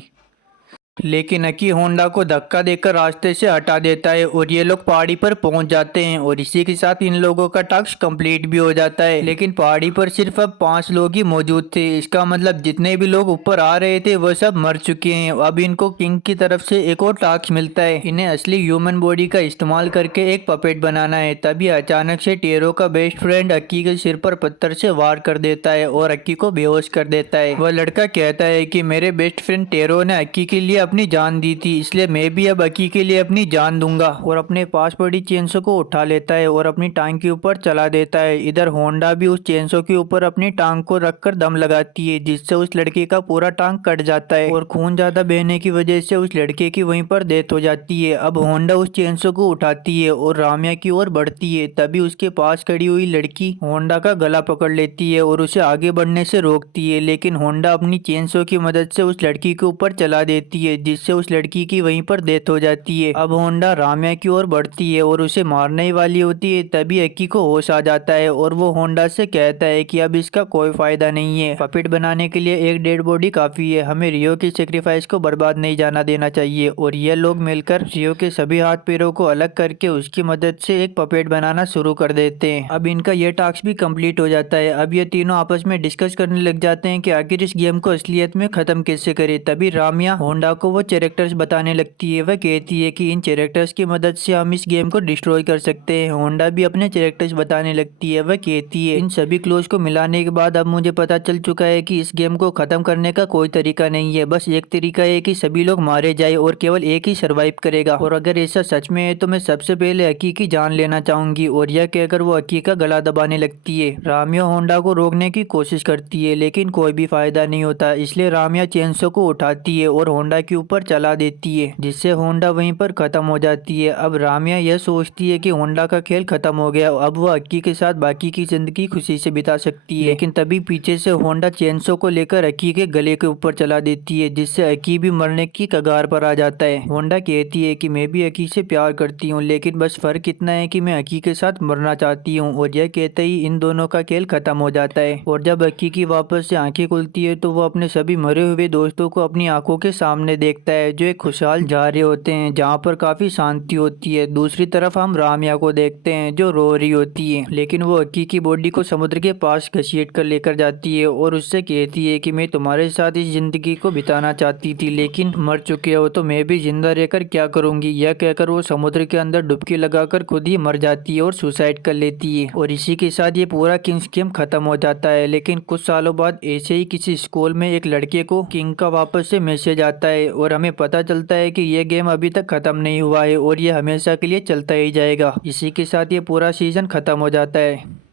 लेकिन अकी होंडा को धक्का देकर रास्ते से हटा देता है और ये लोग पहाड़ी पर पहुंच जाते हैं और इसी के साथ इन लोगों का टास्क कंप्लीट भी हो जाता है। लेकिन पहाड़ी पर सिर्फ अब 5 लोग ही मौजूद थे। इसका मतलब जितने भी लोग ऊपर आ रहे थे वो सब मर चुके हैं। अब इनको किंग की तरफ से एक और टास्क मिलता है, इन्हें असली ह्यूमन बॉडी का इस्तेमाल करके एक पपेट बनाना है। तभी अचानक से टेरो का बेस्ट फ्रेंड अक्की के सिर पर पत्थर से वार कर देता है और अक्की को बेहोश कर देता है। वह लड़का कहता है कि मेरे बेस्ट फ्रेंड टेरो ने अक्की के लिए अपनी जान दी थी, इसलिए मैं भी अब अक्की के लिए अपनी जान दूंगा। और अपने पास पड़ी चेंसो को उठा लेता है और अपनी टांग के ऊपर चला देता है। इधर होंडा भी उस चेंसो के ऊपर अपनी टांग को रखकर दम लगाती है, जिससे उस लड़के का पूरा टांग कट जाता है और खून ज्यादा बहने की वजह से उस लड़के की वहीं पर डेथ हो जाती है। अब होंडा उस चेंसो को उठाती है और राम्या की ओर बढ़ती है। तभी उसके पास खड़ी हुई लड़की होंडा का गला पकड़ लेती है और उसे आगे बढ़ने से रोकती है। लेकिन होंडा अपनी चेंसो की मदद से उस लड़की के ऊपर चला देती है, जिससे उस लड़की की वहीं पर डेथ हो जाती है। अब होंडा राम्या की ओर बढ़ती है और उसे मारने ही वाली होती है। तभी अक्की को होश आ जाता है और वो होंडा से कहता है कि अब इसका कोई फायदा नहीं है, पपेट बनाने के लिए एक डेड बॉडी काफी है, हमें रियो की सेक्रीफाइस को बर्बाद नहीं जाना देना चाहिए। और ये लोग मिलकर रियो के सभी हाथ पैरों को अलग करके उसकी मदद से एक पपेट बनाना शुरू कर देते हैं। अब इनका ये टास्क भी कंप्लीट हो जाता है। अब ये तीनों आपस में डिस्कस करने लग जाते हैं कि आखिर इस गेम को असलियत में खत्म कैसे करें। तभी राम्या होंडा को वो कैरेक्टर्स बताने लगती है। वह कहती है कि इन कैरेक्टर्स की मदद से हम इस गेम को डिस्ट्रॉय कर सकते हैं। होंडा भी अपने कैरेक्टर्स बताने लगती है। वह कहती है इन सभी क्लोज को मिलाने के बाद अब मुझे पता चल चुका है कि इस गेम को खत्म करने का कोई तरीका नहीं है, बस एक तरीका है कि सभी लोग मारे जाए और केवल एक ही सर्वाइव करेगा। और अगर ऐसा सच में है तो मैं सबसे पहले अक्की की जान लेना चाहूंगी। और यह कहकर वो अक्की का गला दबाने लगती है। राम्या होंडा को रोकने की कोशिश करती है लेकिन कोई भी फायदा नहीं होता, इसलिए राम्या चेंसो को उठाती है और होंडा के ऊपर चला देती है, जिससे होंडा वहीं पर खत्म हो जाती है। अब राम्या यह सोचती है कि होंडा का खेल खत्म हो गया, अब वो अक्की के साथ बाकी की जिंदगी खुशी से बिता सकती है। लेकिन तभी पीछे से होंडा चेंसो को लेकर अक्की के गले के ऊपर चला देती है, जिससे अक्की भी मरने की कगार पर आ जाता है। होंडा कहती है कि मैं भी अक्की से प्यार करती हूँ, लेकिन बस फर्क इतना है कि मैं अक्की के साथ मरना चाहती हूँ। और यह कहते ही इन दोनों का खेल खत्म हो जाता है। और जब अक्की की वापस से आंखें खुलती है तो वो अपने सभी मरे हुए दोस्तों को अपनी आंखों के सामने देखता है, जो एक खुशहाल जा रहे होते हैं जहाँ पर काफी शांति होती है। दूसरी तरफ हम राम्या को देखते हैं जो रो रही होती है, लेकिन वो अक्की की बॉडी को समुद्र के पास घसीट कर लेकर जाती है और उससे कहती है कि मैं तुम्हारे साथ इस जिंदगी को बिताना चाहती थी, लेकिन मर चुके हो तो मैं भी जिंदा रहकर क्या करूंगी। यह कहकर वो समुद्र के अंदर डुबकी लगाकर खुद ही मर जाती है और सुसाइड कर लेती है। और इसी के साथ ये पूरा किंग्स गेम खत्म हो जाता है। लेकिन कुछ सालों बाद ऐसे ही किसी स्कूल में एक लड़के को किंग का वापस से मैसेज आता है और हमें पता चलता है कि ये गेम अभी तक खत्म नहीं हुआ है और ये हमेशा के लिए चलता ही जाएगा। इसी के साथ ये पूरा सीजन खत्म हो जाता है।